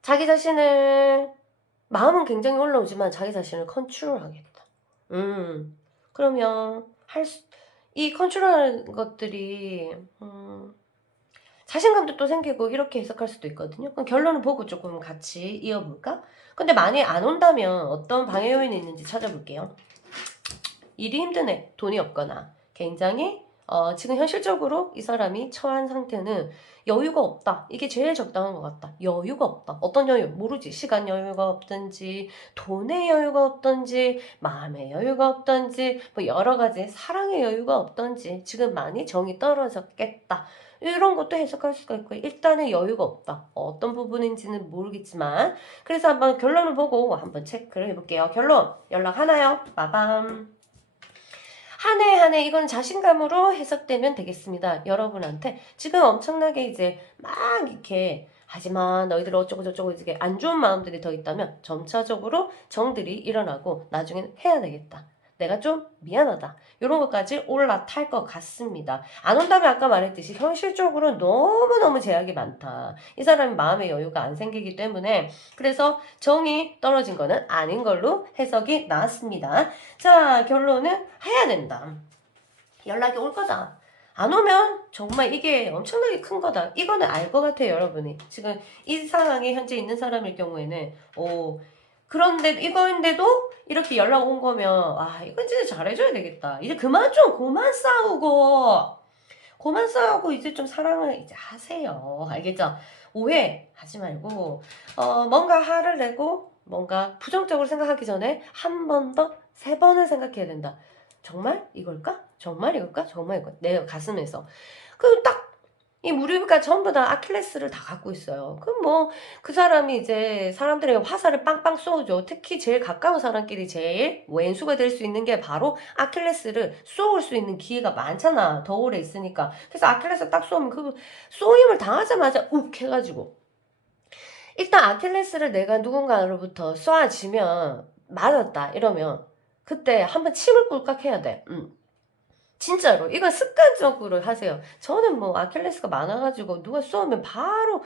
자기 자신을 마음은 굉장히 올라오지만 자기 자신을 컨트롤하겠다. 그러면 이 컨트롤하는 것들이 자신감도 또 생기고 이렇게 해석할 수도 있거든요. 그럼 결론을 보고 조금 같이 이어볼까? 근데 많이 안 온다면 어떤 방해 요인이 있는지 찾아볼게요. 일이 힘드네. 돈이 없거나 굉장히 지금 현실적으로 이 사람이 처한 상태는 여유가 없다. 이게 제일 적당한 것 같다. 여유가 없다. 어떤 여유? 모르지. 시간 여유가 없든지 돈의 여유가 없든지 마음의 여유가 없든지 뭐 여러 가지 사랑의 여유가 없든지 지금 많이 정이 떨어졌겠다. 이런 것도 해석할 수가 있고 일단은 여유가 없다. 어떤 부분인지는 모르겠지만 그래서 한번 결론을 보고 한번 체크를 해볼게요. 결론 연락하나요? 빠밤. 한 해 한 해 이건 자신감으로 해석되면 되겠습니다. 여러분한테 지금 엄청나게 이제 막 이렇게 하지만 너희들 어쩌고 저쩌고 이게 안 좋은 마음들이 더 있다면 점차적으로 정들이 일어나고 나중엔 해야 되겠다. 내가 좀 미안하다. 이런 것까지 올라탈 것 같습니다. 안 온다면 아까 말했듯이 현실적으로 너무너무 제약이 많다. 이 사람이 마음의 여유가 안 생기기 때문에 그래서 정이 떨어진 거는 아닌 걸로 해석이 나왔습니다. 자 결론은 해야 된다. 연락이 올 거다. 안 오면 정말 이게 엄청나게 큰 거다. 이거는 알 것 같아요, 여러분이. 지금 이 상황에 현재 있는 사람일 경우에는 그런데 이거인데도 이렇게 연락 온 거면 이건 진짜 잘해줘야 되겠다. 이제 그만 싸우고 이제 좀 사랑을 이제 하세요. 알겠죠? 오해하지 말고 뭔가 화를 내고 뭔가 부정적으로 생각하기 전에 한 번 더, 세 번을 생각해야 된다. 정말 이걸까? 정말 이걸까? 정말 이걸까? 내 가슴에서. 이 무리가 전부 다 아킬레스를 다 갖고 있어요. 그럼 뭐 그 사람이 이제 사람들에게 화살을 빵빵 쏘죠. 특히 제일 가까운 사람끼리 제일 왼수가 될 수 있는 게 바로 아킬레스를 쏘을 수 있는 기회가 많잖아. 더 오래 있으니까. 그래서 아킬레스 딱 쏘면 그 쏘임을 당하자마자 욱 해가지고 일단 아킬레스를 내가 누군가로부터 쏘아지면 맞았다 이러면 그때 한번 침을 꿀꺽 해야 돼. 진짜로 이건 습관적으로 하세요. 저는 뭐 아킬레스가 많아가지고 누가 쏘면 바로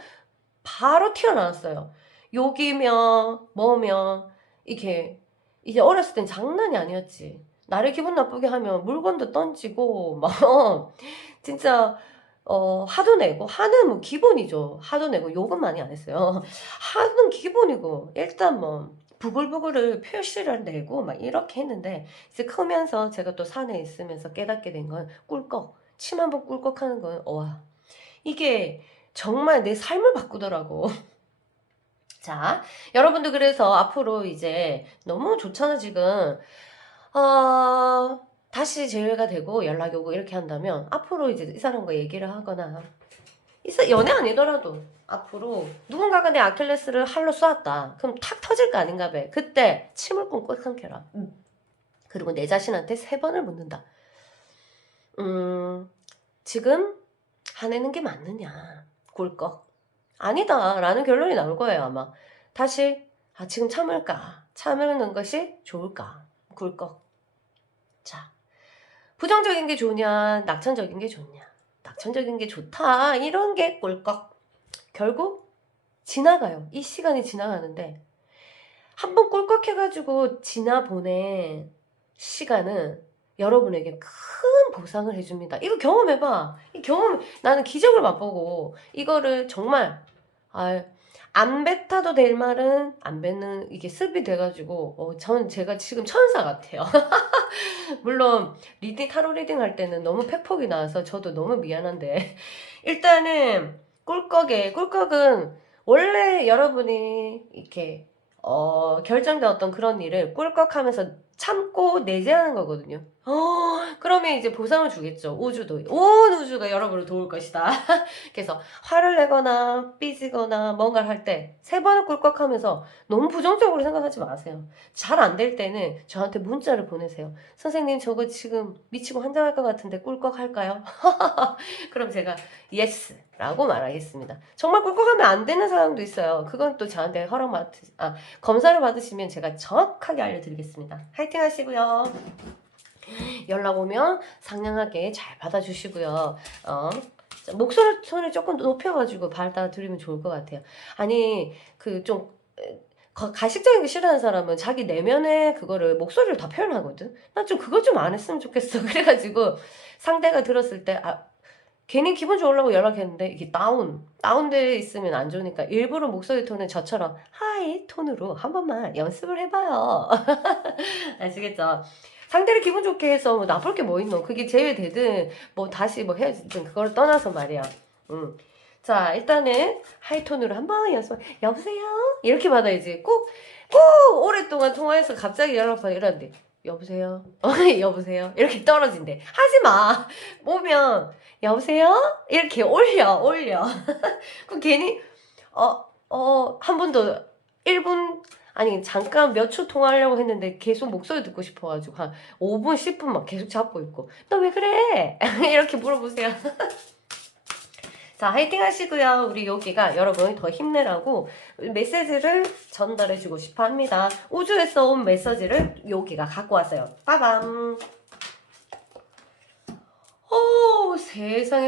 튀어나왔어요. 욕이며 뭐며 이게 이제 어렸을 땐 장난이 아니었지. 나를 기분 나쁘게 하면 물건도 던지고 막 진짜 화도 내고 화는 뭐 기본이죠. 화도 내고 욕은 많이 안 했어요. 화는 기본이고 일단 뭐 부글부글을 표시를 내고 막 이렇게 했는데 이제 크면서 제가 또 산에 있으면서 깨닫게 된 건 꿀꺽 침 한 번 꿀꺽 하는 건 와 이게 정말 내 삶을 바꾸더라고. 자 여러분도 그래서 앞으로 이제 너무 좋잖아 지금 다시 재회가 되고 연락이 오고 이렇게 한다면 앞으로 이제 이 사람과 얘기를 하거나 연애 아니더라도 앞으로 누군가가 내 아킬레스를 활로 쏘았다. 그럼 탁 터질 거 아닌가 봐. 그때 침을 꽁꽁 삼켜라. 그리고 내 자신한테 3번을 묻는다. 지금 화내는 게 맞느냐? 꿀꺽. 아니다 라는 결론이 나올 거예요 아마. 다시 지금 참을까? 참는 것이 좋을까? 꿀꺽. 자, 부정적인 게 좋냐? 낙천적인 게 좋냐? 낙천적인 게 좋다 이런 게 꿀꺽. 결국 지나가요. 이 시간이 지나가는데 한번 꿀꺽 해가지고 지나보낸 시간은 여러분에게 큰 보상을 해줍니다. 이거 경험해봐. 이 경험, 나는 기적을 맛보고 이거를 정말 안 뱉어도 될 말은 안 뱉는 이게 습이 돼가지고 전 제가 지금 천사 같아요. 물론 타로 리딩 할 때는 너무 팩폭이 나와서 저도 너무 미안한데 일단은 꿀꺽은 원래 여러분이 이렇게 결정된 어떤 그런 일을 꿀꺽하면서 참고 내재하는 거거든요. 그러면 이제 보상을 주겠죠. 온 우주가 여러분을 도울 것이다. 그래서 화를 내거나 삐지거나 뭔가를 할 때 3번을 꿀꺽하면서 너무 부정적으로 생각하지 마세요. 잘 안 될 때는 저한테 문자를 보내세요. 선생님 저거 지금 미치고 환장할 것 같은데 꿀꺽 할까요? 그럼 제가 예스 라고 말하겠습니다. 정말 꿀꺽하면 안 되는 사람도 있어요. 그건 또 저한테 검사를 받으시면 제가 정확하게 알려드리겠습니다. 화이팅 하시고요. 연락 오면 상냥하게 잘 받아주시고요. 목소리 톤을 조금 높여가지고 받아들이면 좋을 것 같아요. 아니 좀 가식적인 게 싫어하는 사람은 자기 내면의 그거를 목소리를 다 표현하거든. 난 좀 그거 좀 안 했으면 좋겠어. 그래가지고 상대가 들었을 때 괜히 기분 좋으려고 연락했는데 이게 다운돼 있으면 안 좋으니까 일부러 목소리 톤을 저처럼 하이 톤으로 한 번만 연습을 해봐요. 아시겠죠? 상대를 기분 좋게 해서 뭐 나쁠 게 뭐 있노? 그게 제외되든 뭐 다시 뭐 헤어지든 그걸 떠나서 말이야. 자, 일단은 하이톤으로 한번 연습. 여보세요? 이렇게 받아야지. 꼭 오랫동안 통화해서 갑자기 연락받아 이러는데 여보세요? 여보세요? 이렇게 떨어진대. 하지 마. 오면 여보세요? 이렇게 올려. 그 괜히 한 번 더 1분 아니 잠깐 몇 초 통화하려고 했는데 계속 목소리 듣고 싶어가지고 한 5분 10분 막 계속 잡고 있고 너 왜 그래? 이렇게 물어보세요. 자, 화이팅 하시고요. 우리 요기가 여러분 더 힘내라고 메시지를 전달해주고 싶어 합니다. 우주에서 온 메시지를 요기가 갖고 왔어요. 빠밤.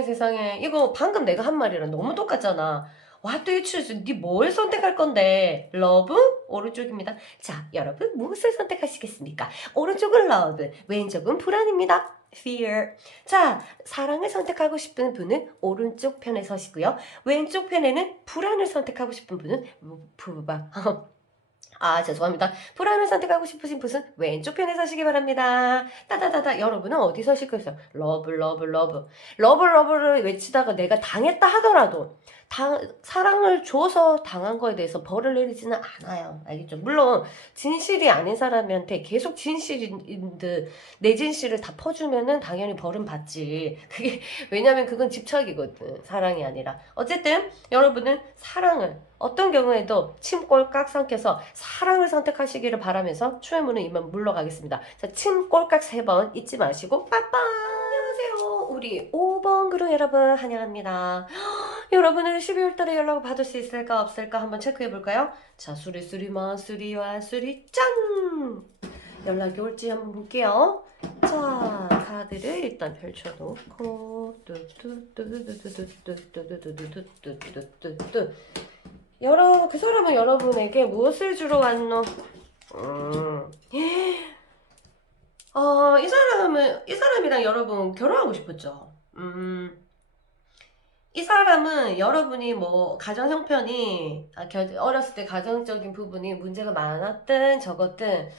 세상에. 이거 방금 내가 한 말이랑 너무 똑같잖아. What do you choose? 네 뭘 선택할 건데? 러브? 오른쪽입니다. 자, 여러분 무엇을 선택하시겠습니까? 오른쪽은 러브, 왼쪽은 불안입니다. Fear. 자, 사랑을 선택하고 싶은 분은 오른쪽 편에 서시고요. 왼쪽 편에는 불안을 선택하고 싶은 분은 죄송합니다. 불안을 선택하고 싶으신 분은 왼쪽 편에 서시기 바랍니다. 따다다다. 여러분은 어디 서실 거예요? 러브를 외치다가 내가 당했다 하더라도 사랑을 줘서 당한 거에 대해서 벌을 내리지는 않아요. 알겠죠? 물론 진실이 아닌 사람한테 계속 진실인 듯 내 진실을 다 퍼주면은 당연히 벌은 받지. 왜냐면 그건 집착이거든. 사랑이 아니라. 어쨌든 여러분은 사랑을 어떤 경우에도 침 꼴깍 삼켜서 사랑을 선택하시기를 바라면서 추의 문은 이만 물러가겠습니다. 자, 침 꼴깍 3번 잊지 마시고 빠빠. 안녕하세요. 우리 5번 그룹 여러분 환영합니다. 여러분은 12월달에 연락을 받을 수 있을까 없을까 한번 체크해볼까요? 자, 수리와 수리 짠! 연락이 올지 한번 볼게요. 자, 카드를 일단 펼쳐놓고 그 사람은 여러분에게 무엇을 주러 왔노? 이 사람이랑 여러분 결혼하고 싶었죠. 이 사람은 여러분이 뭐 가정 형편이 어렸을 때 가정적인 부분이 문제가 많았든 적었든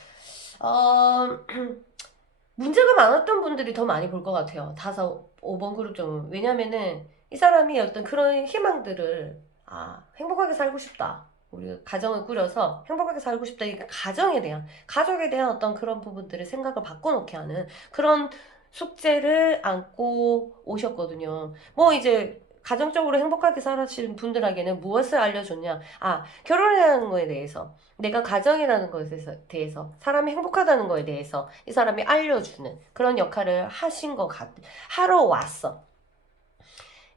문제가 많았던 분들이 더 많이 볼 것 같아요. 5번 그룹 좀. 왜냐면은 이 사람이 어떤 그런 희망들을 행복하게 살고 싶다. 우리 가정을 꾸려서 행복하게 살고 싶다. 이 가정에 대한 어떤 그런 부분들을 생각을 바꿔놓게 하는 그런 숙제를 안고 오셨거든요. 뭐 이제 가정적으로 행복하게 살아가시는 분들에게는 무엇을 알려줬냐? 아, 결혼이라는 거에 대해서, 내가 가정이라는 것에 대해서, 사람이 행복하다는 거에 대해서 이 사람이 알려주는 그런 역할을 하신 것 하러 왔어.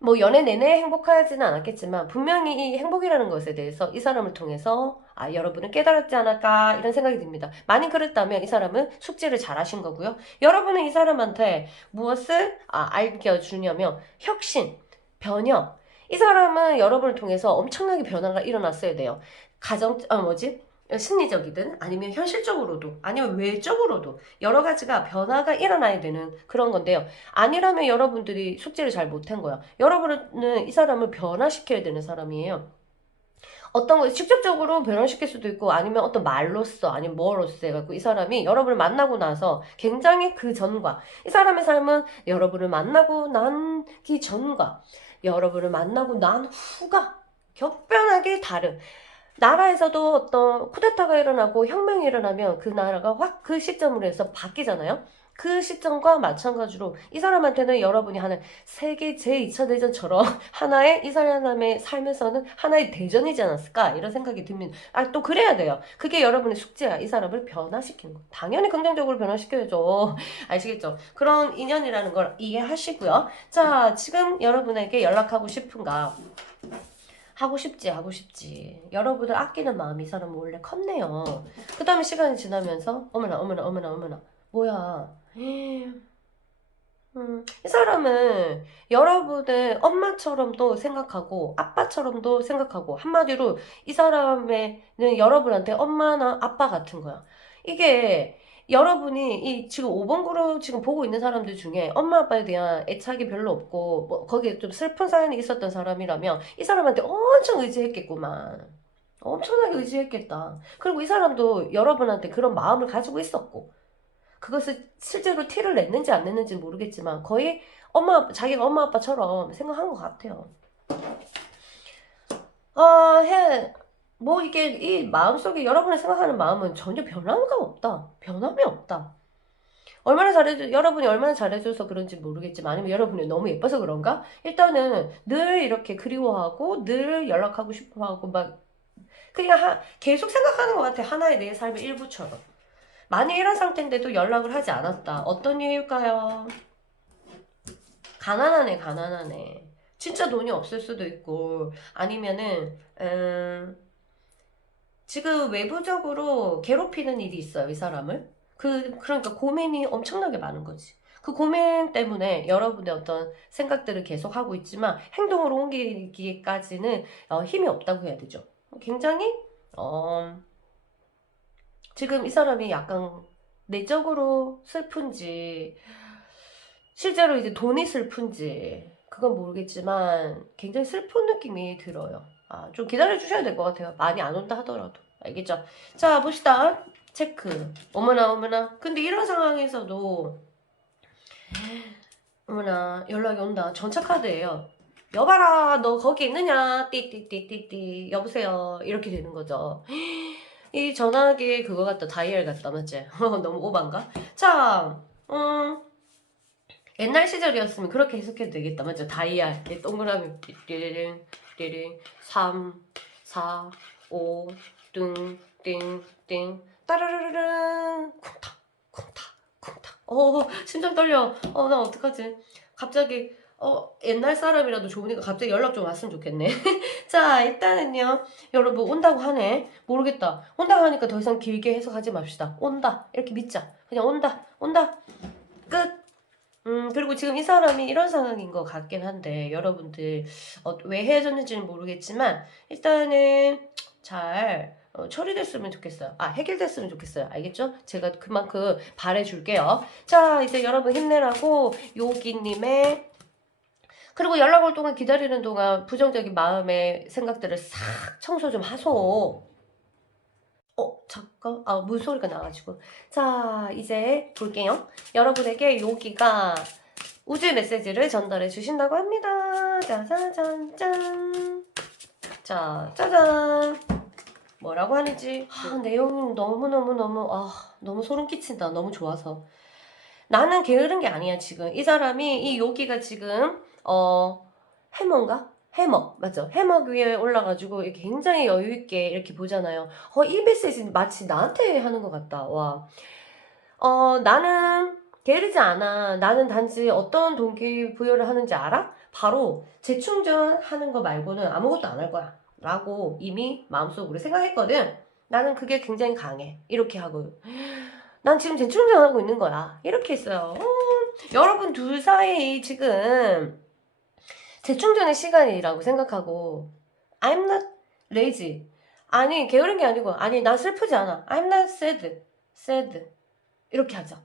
뭐 연애 내내 행복하지는 않았겠지만 분명히 이 행복이라는 것에 대해서 이 사람을 통해서 여러분은 깨달았지 않을까 이런 생각이 듭니다. 만약 그랬다면 이 사람은 숙제를 잘 하신 거고요. 여러분은 이 사람한테 무엇을 알려주냐면 혁신, 변형. 이 사람은 여러분을 통해서 엄청나게 변화가 일어났어야 돼요. 심리적이든 아니면 현실적으로도 아니면 외적으로도 여러 가지가 변화가 일어나야 되는 그런 건데요. 아니라면 여러분들이 숙제를 잘 못한 거야. 여러분은 이 사람을 변화시켜야 되는 사람이에요. 어떤 거 직접적으로 변화시킬 수도 있고 아니면 어떤 말로써 아니면 뭐로써 해갖고 이 사람이 여러분을 만나고 나서 굉장히 그 전과 이 사람의 삶은 여러분을 만나고 난기 전과 여러분을 만나고 난 후가 격변하게 다른 나라에서도 어떤 쿠데타가 일어나고 혁명이 일어나면 그 나라가 확 그 시점으로 해서 바뀌잖아요. 그 시점과 마찬가지로 이 사람한테는 여러분이 하는 세계 제2차 대전처럼 하나의 이 사람의 삶에서는 하나의 대전이지 않았을까 이런 생각이 듭니다. 또 그래야 돼요. 그게 여러분의 숙제야. 이 사람을 변화시키는 거. 당연히 긍정적으로 변화시켜야죠. 아시겠죠? 그런 인연이라는 걸 이해하시고요. 자, 지금 여러분에게 연락하고 싶은가? 하고 싶지, 하고 싶지. 여러분을 아끼는 마음이 이 사람은 원래 컸네요. 그 다음에 시간이 지나면서, 어머나, 어머나, 어머나, 어머나. 뭐야. 이 사람은 여러분의 엄마처럼도 생각하고, 아빠처럼도 생각하고, 한마디로 이 사람은 여러분한테 엄마나 아빠 같은 거야. 이게, 여러분이 이 지금 5번 그룹 지금 보고 있는 사람들 중에 엄마 아빠에 대한 애착이 별로 없고 뭐 거기에 좀 슬픈 사연이 있었던 사람이라면 이 사람한테 엄청 의지했겠구만. 엄청나게 의지했겠다. 그리고 이 사람도 여러분한테 그런 마음을 가지고 있었고 그것을 실제로 티를 냈는지 안 냈는지 모르겠지만 거의 자기가 엄마 아빠처럼 생각한 것 같아요. 뭐 이게 이 마음속에 여러분이 생각하는 마음은 전혀 변화가 없다. 변함이 없다. 여러분이 얼마나 잘해줘서 그런지 모르겠지만, 아니면 여러분이 너무 예뻐서 그런가? 일단은 늘 이렇게 그리워하고, 늘 연락하고 싶어 하고, 그냥 계속 생각하는 것 같아. 하나의 내 삶의 일부처럼. 만약 이런 상태인데도 연락을 하지 않았다. 어떤 이유일까요? 가난하네, 가난하네. 진짜 돈이 없을 수도 있고, 아니면은, 지금 외부적으로 괴롭히는 일이 있어요, 이 사람을. 그러니까 고민이 엄청나게 많은 거지. 그 고민 때문에 여러분의 어떤 생각들을 계속 하고 있지만 행동으로 옮기기까지는 힘이 없다고 해야 되죠. 굉장히, 지금 이 사람이 약간 내적으로 슬픈지, 실제로 이제 돈이 슬픈지, 그건 모르겠지만 굉장히 슬픈 느낌이 들어요. 좀 기다려 주셔야 될 것 같아요. 많이 안 온다 하더라도. 알겠죠? 자, 봅시다. 체크. 어머나, 어머나. 근데 이런 상황에서도, 어머나, 연락이 온다. 전차카드예요. 여봐라, 너 거기 있느냐? 띠띠띠띠띠. 여보세요. 이렇게 되는 거죠. 이 전화기 그거 같다. 다이얼 같다. 맞지? 너무 오반가? 자, 옛날 시절이었으면 그렇게 해석해도 되겠다. 맞죠? 다이얼. 동그라미 띠리링 띠링 3 4 5 띵 띵 띵 따르르르릉 쿵탁 쿵탁 쿵탁 심장 떨려. 나 어떡하지? 갑자기 옛날 사람이라도 좋으니까 갑자기 연락 좀 왔으면 좋겠네. 자, 일단은요. 여러분 온다고 하네. 모르겠다. 온다고 하니까 더 이상 길게 해석하지 맙시다. 온다. 이렇게 믿자. 그냥 온다. 온다. 끝. 그리고 지금 이 사람이 이런 상황인 것 같긴 한데, 여러분들, 왜 헤어졌는지는 모르겠지만, 일단은 잘, 처리됐으면 좋겠어요. 해결됐으면 좋겠어요. 알겠죠? 제가 그만큼 바래줄게요. 자, 이제 여러분 힘내라고, 요기님의, 그리고 연락 올 동안 기다리는 동안 부정적인 마음의 생각들을 싹 청소 좀 하소. 잠깐. 물소리가 나가지고. 자, 이제 볼게요. 여러분에게 여기가 우주의 메시지를 전달해 주신다고 합니다. 짜자잔, 짠. 자, 짜잔. 뭐라고 하는지. 내용이 너무너무너무, 너무 소름 끼친다. 너무 좋아서. 나는 게으른 게 아니야, 지금. 이 사람이, 이 여기가 지금, 해머인가? 해머 맞죠? 해머 위에 올라가지고 이렇게 굉장히 여유 있게 이렇게 보잖아요. 이 메시지 마치 나한테 하는 것 같다. 와. 나는 게으르지 않아. 나는 단지 어떤 동기부여를 하는지 알아? 바로 재충전하는 거 말고는 아무것도 안 할 거야. 라고 이미 마음속으로 생각했거든. 나는 그게 굉장히 강해. 이렇게 하고. 난 지금 재충전하고 있는 거야. 이렇게 했어요. 여러분 둘 사이 지금 재충전의 시간이라고 생각하고 I'm not lazy. 아니 게으른 게 아니고 아니 난 슬프지 않아. I'm not sad. sad. 이렇게 하자.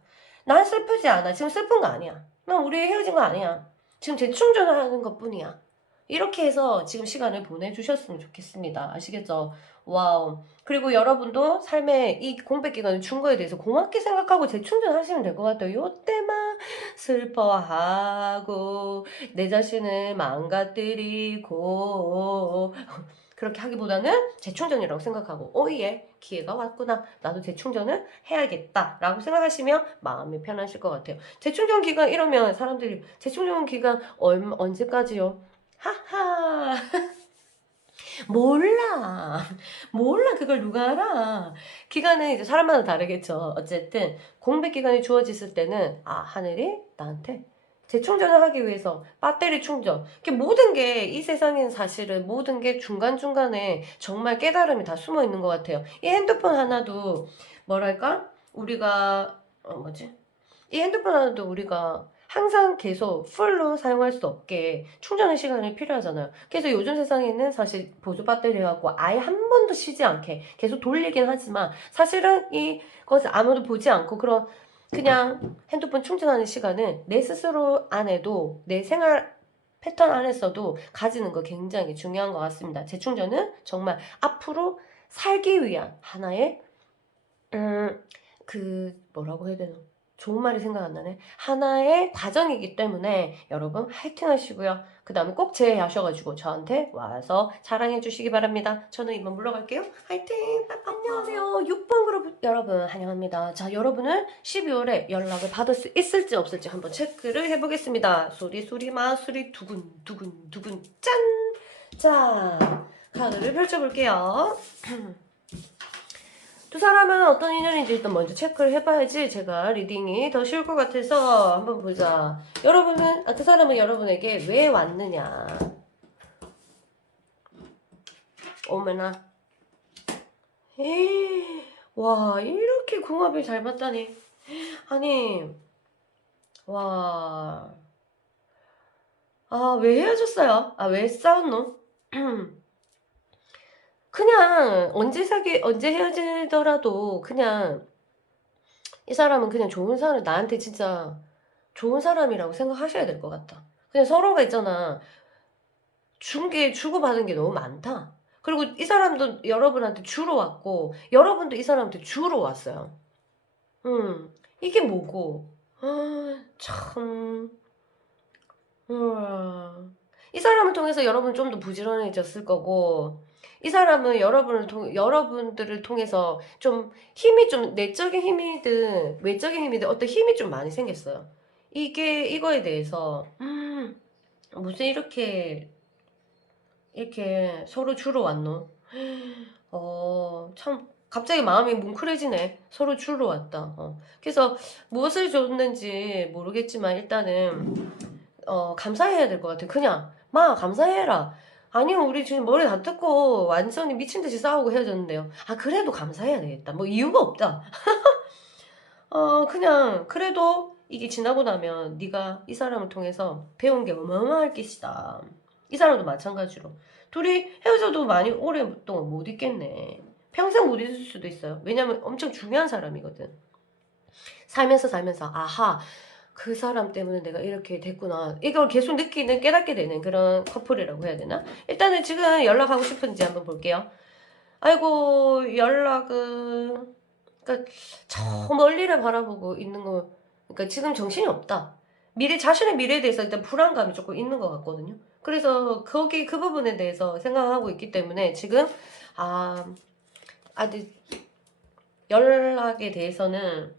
난 슬프지 않아. 지금 슬픈 거 아니야. 난 우리 헤어진 거 아니야. 지금 재충전을 하는 것 뿐이야. 이렇게 해서 지금 시간을 보내주셨으면 좋겠습니다. 아시겠죠? 와우. 그리고 여러분도 삶의 이 공백 기간을 준 거에 대해서 고맙게 생각하고 재충전하시면 될 것 같아요. 요때만 슬퍼하고 내 자신을 망가뜨리고 그렇게 하기보다는 재충전이라고 생각하고 오예 기회가 왔구나 나도 재충전을 해야겠다 라고 생각하시면 마음이 편하실 것 같아요. 재충전 기간 이러면 사람들이 재충전 기간 언제까지요? 하하 몰라 그걸 누가 알아. 기간은 이제 사람마다 다르겠죠. 어쨌든 공백 기간이 주어졌을 때는 하늘이 나한테 재충전을 하기 위해서 배터리 충전. 모든 게 이 세상엔 사실은 모든 게 중간중간에 정말 깨달음이 다 숨어 있는 것 같아요. 이 핸드폰 하나도 뭐랄까 우리가 이 핸드폰 하나도 우리가 항상 계속 풀로 사용할 수 없게 충전의 시간이 필요하잖아요. 그래서 요즘 세상에는 사실 보조 배터리 갖고 아예 한 번도 쉬지 않게 계속 돌리긴 하지만 사실은 이것을 아무도 보지 않고 그냥 핸드폰 충전하는 시간은 내 스스로 안에도 내 생활 패턴 안에서도 가지는 거 굉장히 중요한 것 같습니다. 재충전은 정말 앞으로 살기 위한 하나의 뭐라고 해야 되나? 좋은 말이 생각 안 나네. 하나의 과정이기 때문에 여러분 화이팅 하시고요. 그 다음에 꼭 제외하셔가지고 저한테 와서 자랑해 주시기 바랍니다. 저는 이만 물러갈게요. 화이팅! 안녕하세요. 6번 그룹 여러분 환영합니다. 자, 여러분은 12월에 연락을 받을 수 있을지 없을지 한번 체크를 해보겠습니다. 소리 마소리 두근 짠! 자, 카드를 펼쳐볼게요. 두 사람은 어떤 인연인지 일단 먼저 체크를 해봐야지 제가 리딩이 더 쉬울 것 같아서 한번 보자. 여러분은 그 사람은 여러분에게 왜 왔느냐. 어머나. 에이, 와 이렇게 궁합이 잘 맞다니. 아니 와. 왜 헤어졌어요? 왜 싸웠노? 그냥 언제 헤어지더라도 그냥 이 사람은 그냥 좋은 사람, 나한테 진짜 좋은 사람이라고 생각하셔야 될 것 같다. 그냥 서로가 있잖아. 주고받은 게 너무 많다. 그리고 이 사람도 여러분한테 주러 왔고, 여러분도 이 사람한테 주러 왔어요. 이게 뭐고. 참. 이 사람을 통해서 여러분 좀 더 부지런해졌을 거고, 이 사람은 여러분들을 통해서 좀 내적인 힘이든 외적인 힘이든 어떤 힘이 좀 많이 생겼어요. 이거에 대해서, 무슨 이렇게 서로 주러 왔노? 참, 갑자기 마음이 뭉클해지네. 서로 주러 왔다. 그래서 무엇을 줬는지 모르겠지만 일단은, 감사해야 될 것 같아. 그냥, 감사해라. 아니요, 우리 지금 머리 다 뜯고 완전히 미친 듯이 싸우고 헤어졌는데요. 그래도 감사해야 되겠다. 뭐 이유가 없다. 그냥, 그래도 이게 지나고 나면 네가 이 사람을 통해서 배운 게 어마어마할 것이다. 이 사람도 마찬가지로. 둘이 헤어져도 많이 오랫동안 못 있겠네. 평생 못 있을 수도 있어요. 왜냐면 엄청 중요한 사람이거든. 살면서, 그 사람 때문에 내가 이렇게 됐구나. 이걸 계속 깨닫게 되는 그런 커플이라고 해야 되나? 일단은 지금 연락하고 싶은지 한번 볼게요. 아이고, 연락은, 그러니까 저 멀리를 바라보고 있는 거, 그러니까 지금 정신이 없다. 자신의 미래에 대해서 일단 불안감이 조금 있는 것 같거든요. 그래서 그 부분에 대해서 생각하고 있기 때문에 지금, 아직 연락에 대해서는,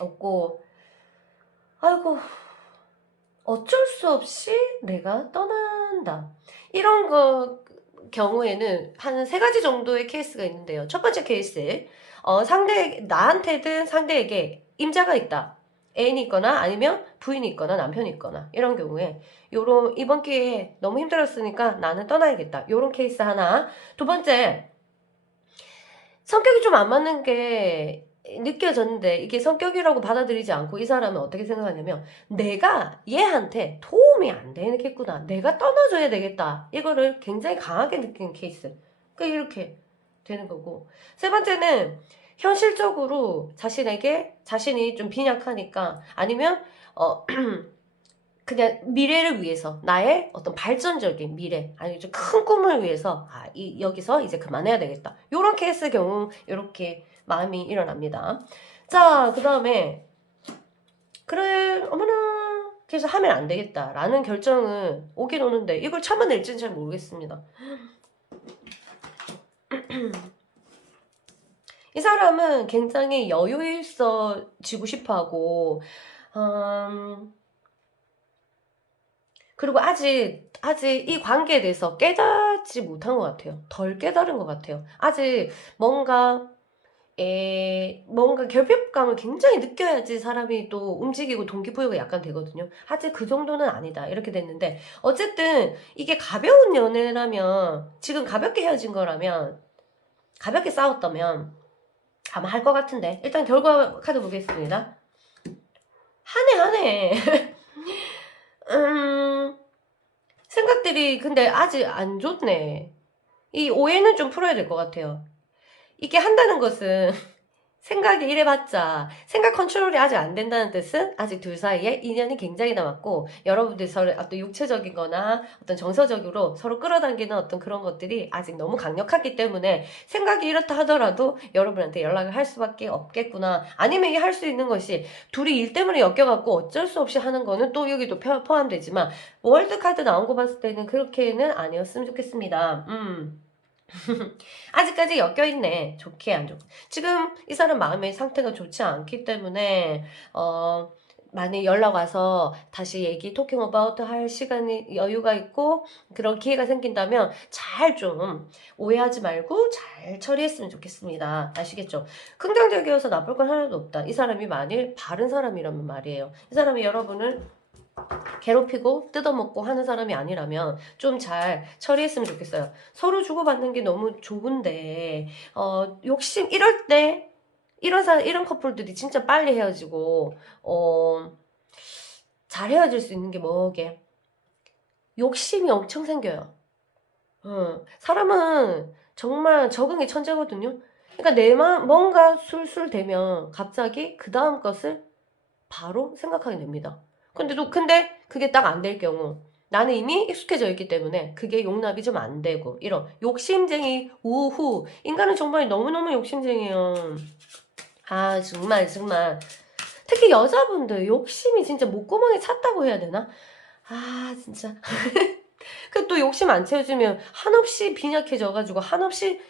없고, 아이고, 어쩔 수 없이 내가 떠난다. 이런 경우에는 한 세 가지 정도의 케이스가 있는데요. 첫 번째 케이스, 나한테든 상대에게 임자가 있다. 애인이 있거나 아니면 부인이 있거나 남편이 있거나 이런 경우에 이번 기회에 너무 힘들었으니까 나는 떠나야겠다. 요런 케이스 하나. 두 번째, 성격이 좀 안 맞는 게 느껴졌는데 이게 성격이라고 받아들이지 않고 이 사람은 어떻게 생각하냐면 내가 얘한테 도움이 안 되겠구나. 내가 떠나줘야 되겠다. 이거를 굉장히 강하게 느끼는 케이스. 그러니까 이렇게 되는 거고. 세 번째는 현실적으로 자신이 좀 빈약하니까 아니면 그냥 미래를 위해서 나의 어떤 발전적인 미래 아니면 좀 큰 꿈을 위해서 여기서 이제 그만해야 되겠다. 요런 케이스 경우 이렇게 마음이 일어납니다. 자, 그 다음에 그래 어머나 그래서 하면 안 되겠다라는 결정은 오긴 오는데 이걸 참아낼지는 잘 모르겠습니다. 이 사람은 굉장히 여유 있어지고 싶어하고 그리고 아직 이 관계에 대해서 깨닫지 못한 것 같아요. 덜 깨달은 것 같아요. 아직 뭔가 결핍감을 굉장히 느껴야지 사람이 또 움직이고 동기부여가 약간 되거든요. 아직 그 정도는 아니다. 이렇게 됐는데 어쨌든 이게 가벼운 연애라면 지금 가볍게 헤어진 거라면 가볍게 싸웠다면 아마 할 것 같은데 일단 결과 카드 보겠습니다. 하네. 생각들이 근데 아직 안 좋네. 이 오해는 좀 풀어야 될 것 같아요. 이게 한다는 것은 생각이 이래봤자 생각 컨트롤이 아직 안 된다는 뜻은 아직 둘 사이에 인연이 굉장히 남았고 여러분들 서로 어떤 육체적인 거나 어떤 정서적으로 서로 끌어당기는 어떤 그런 것들이 아직 너무 강력하기 때문에 생각이 이렇다 하더라도 여러분한테 연락을 할 수밖에 없겠구나. 아니면 할 수 있는 것이 둘이 일 때문에 엮여갖고 어쩔 수 없이 하는 거는 또 여기도 포함되지만 월드 카드 나온 거 봤을 때는 그렇게는 아니었으면 좋겠습니다. 아직까지 엮여있네. 좋게 안 좋게. 지금 이 사람 마음의 상태가 좋지 않기 때문에 만약 연락 와서 다시 토킹 어바웃 할 시간이 여유가 있고 그런 기회가 생긴다면 잘 좀 오해하지 말고 잘 처리했으면 좋겠습니다. 아시겠죠? 긍정적이어서 나쁠 건 하나도 없다. 이 사람이 만일 바른 사람이라면 말이에요. 이 사람이 여러분을 괴롭히고 뜯어먹고 하는 사람이 아니라면 좀 잘 처리했으면 좋겠어요. 서로 주고받는 게 너무 좋은데 욕심 이럴 때 이런 커플들이 진짜 빨리 헤어지고 잘 헤어질 수 있는 게 뭐게 욕심이 엄청 생겨요. 사람은 정말 적응이 천재거든요. 그러니까 내 마음 뭔가 술술 되면 갑자기 그 다음 것을 바로 생각하게 됩니다. 근데 그게 딱 안 될 경우 나는 이미 익숙해져 있기 때문에 그게 용납이 좀 안 되고 이런 욕심쟁이 우후 인간은 정말 너무너무 욕심쟁이에요. 아 정말 특히 여자분들 욕심이 진짜 목구멍에 찼다고 해야 되나? 아 진짜 그 또 욕심 안 채워주면 한없이 빈약해져가지고 한없이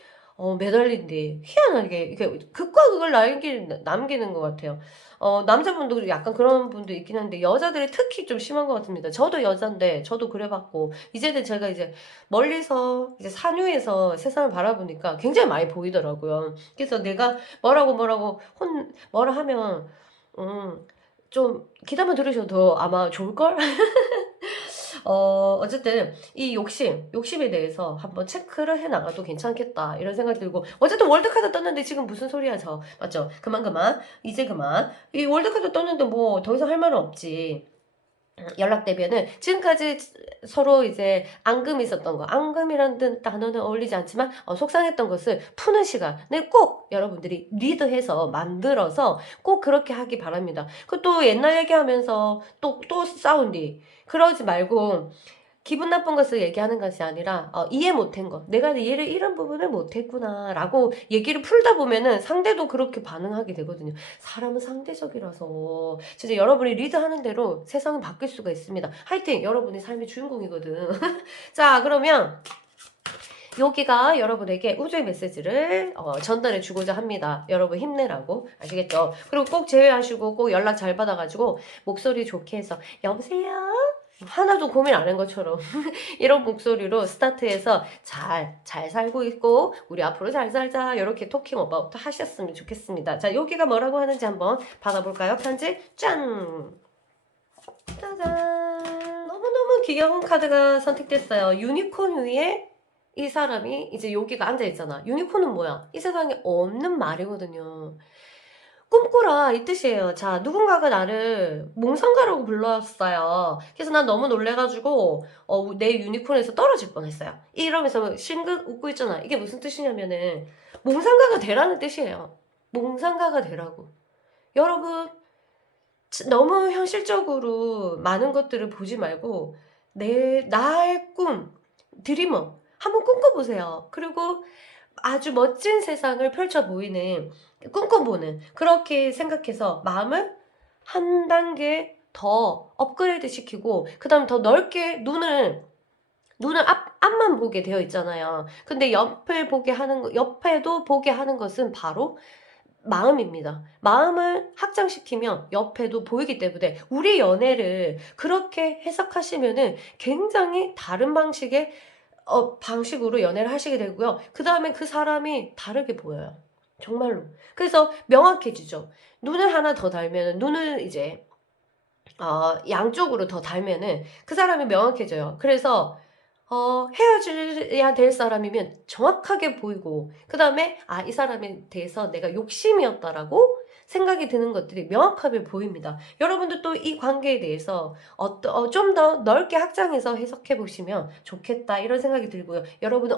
매달린데 희한하게 이렇게 극과 극을 남기는 것 같아요. 남자분도 약간 그런 분도 있긴 한데 여자들이 특히 좀 심한 것 같습니다. 저도 여잔데 저도 그래봤고 이제는 제가 이제 멀리서 이제 산유에서 세상을 바라보니까 굉장히 많이 보이더라고요. 그래서 내가 뭐라 하면 좀 귀담아 들으셔도 아마 좋을걸? 어쨌든 이 욕심에 대해서 한번 체크를 해 나가도 괜찮겠다 이런 생각이 들고 어쨌든 월드카드 떴는데 지금 무슨 소리야 맞죠? 그만 이제 그만 이 월드카드 떴는데 뭐 더 이상 할 말은 없지. 연락되면은 지금까지 서로 이제 앙금이 있었던 거 앙금이라는 단어는 어울리지 않지만 속상했던 것을 푸는 시간을 꼭 여러분들이 리드해서 만들어서 꼭 그렇게 하기 바랍니다. 그 또 옛날 얘기하면서 또 싸운디 그러지 말고 기분 나쁜 것을 얘기하는 것이 아니라 이해 못한 거 내가 얘를 이런 부분을 못했구나 라고 얘기를 풀다 보면은 상대도 그렇게 반응하게 되거든요. 사람은 상대적이라서 진짜 여러분이 리드하는 대로 세상은 바뀔 수가 있습니다. 하여튼 여러분이 삶의 주인공이거든. 자 그러면 여기가 여러분에게 우주의 메시지를 전달해 주고자 합니다. 여러분 힘내라고 아시겠죠? 그리고 꼭 제외하시고 꼭 연락 잘 받아가지고 목소리 좋게 해서 여보세요? 하나도 고민 안 한 것처럼 이런 목소리로 스타트해서 잘 살고 있고 우리 앞으로 잘 살자 이렇게 토킹 어바웃 하셨으면 좋겠습니다. 자, 여기가 뭐라고 하는지 한번 받아볼까요? 편지 짠! 짜잔! 너무너무 귀여운 카드가 선택됐어요. 유니콘 위에 이 사람이 이제 여기가 앉아있잖아. 유니콘은 뭐야? 이 세상에 없는 말이거든요. 꿈꾸라 이 뜻이에요. 자, 누군가가 나를 몽상가라고 불렀어요. 그래서 난 너무 놀래가지고 내 유니콘에서 떨어질 뻔했어요. 이러면서 싱긋 웃고 있잖아. 이게 무슨 뜻이냐면은 몽상가가 되라는 뜻이에요. 몽상가가 되라고. 여러분 너무 현실적으로 많은 것들을 보지 말고 나의 꿈, 드리머 한번 꿈꿔보세요. 그리고 아주 멋진 세상을 펼쳐 보이는 꿈꿔보는 그렇게 생각해서 마음을 한 단계 더 업그레이드 시키고 그 다음 더 넓게 눈을 앞만 보게 되어 있잖아요. 근데 옆에도 보게 하는 것은 바로 마음입니다. 마음을 확장시키면 옆에도 보이기 때문에 우리 연애를 그렇게 해석하시면은 굉장히 다른 방식으로 연애를 하시게 되고요. 그 다음에 그 사람이 다르게 보여요. 정말로. 그래서 명확해지죠. 눈을 하나 더 달면은 눈을 이제 양쪽으로 더 달면은 그 사람이 명확해져요. 그래서 헤어져야 될 사람이면 정확하게 보이고, 그 다음에, 이 사람에 대해서 내가 욕심이었다라고 생각이 드는 것들이 명확하게 보입니다. 여러분도 또 이 관계에 대해서 좀 더 넓게 확장해서 해석해 보시면 좋겠다, 이런 생각이 들고요. 여러분은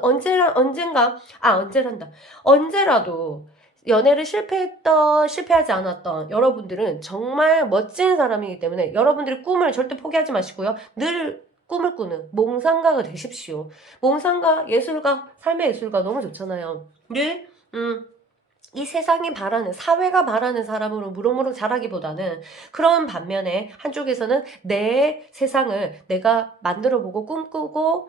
언제라도 연애를 실패하지 않았던 여러분들은 정말 멋진 사람이기 때문에 여러분들의 꿈을 절대 포기하지 마시고요. 늘 꿈을 꾸는 몽상가가 되십시오. 몽상가, 예술가, 삶의 예술가 너무 좋잖아요. 늘, 이 세상이 바라는, 사회가 바라는 사람으로 무럭무럭 자라기보다는 그런 반면에 한쪽에서는 내 세상을 내가 만들어보고 꿈꾸고,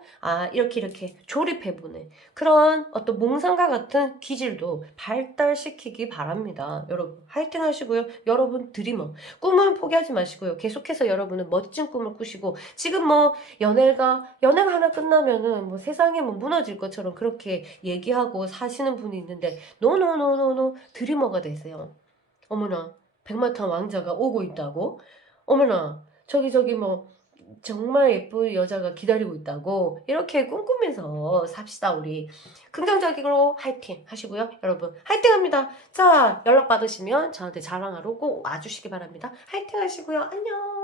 이렇게 조립해보는 그런 어떤 몽상가 같은 기질도 발달시키기 바랍니다. 여러분, 화이팅 하시고요. 여러분, 드리머. 꿈은 포기하지 마시고요. 계속해서 여러분은 멋진 꿈을 꾸시고, 지금 연애가 하나 끝나면은 세상이 무너질 것처럼 그렇게 얘기하고 사시는 분이 있는데, 노노노노 드리머가 되세요. 어머나 백마탄 왕자가 오고 있다고? 어머나 저기 정말 예쁜 여자가 기다리고 있다고? 이렇게 꿈꾸면서 삽시다. 우리 긍정적으로 화이팅 하시고요. 여러분 화이팅 합니다. 자, 연락 받으시면 저한테 자랑하러 꼭 와주시기 바랍니다. 화이팅 하시고요. 안녕.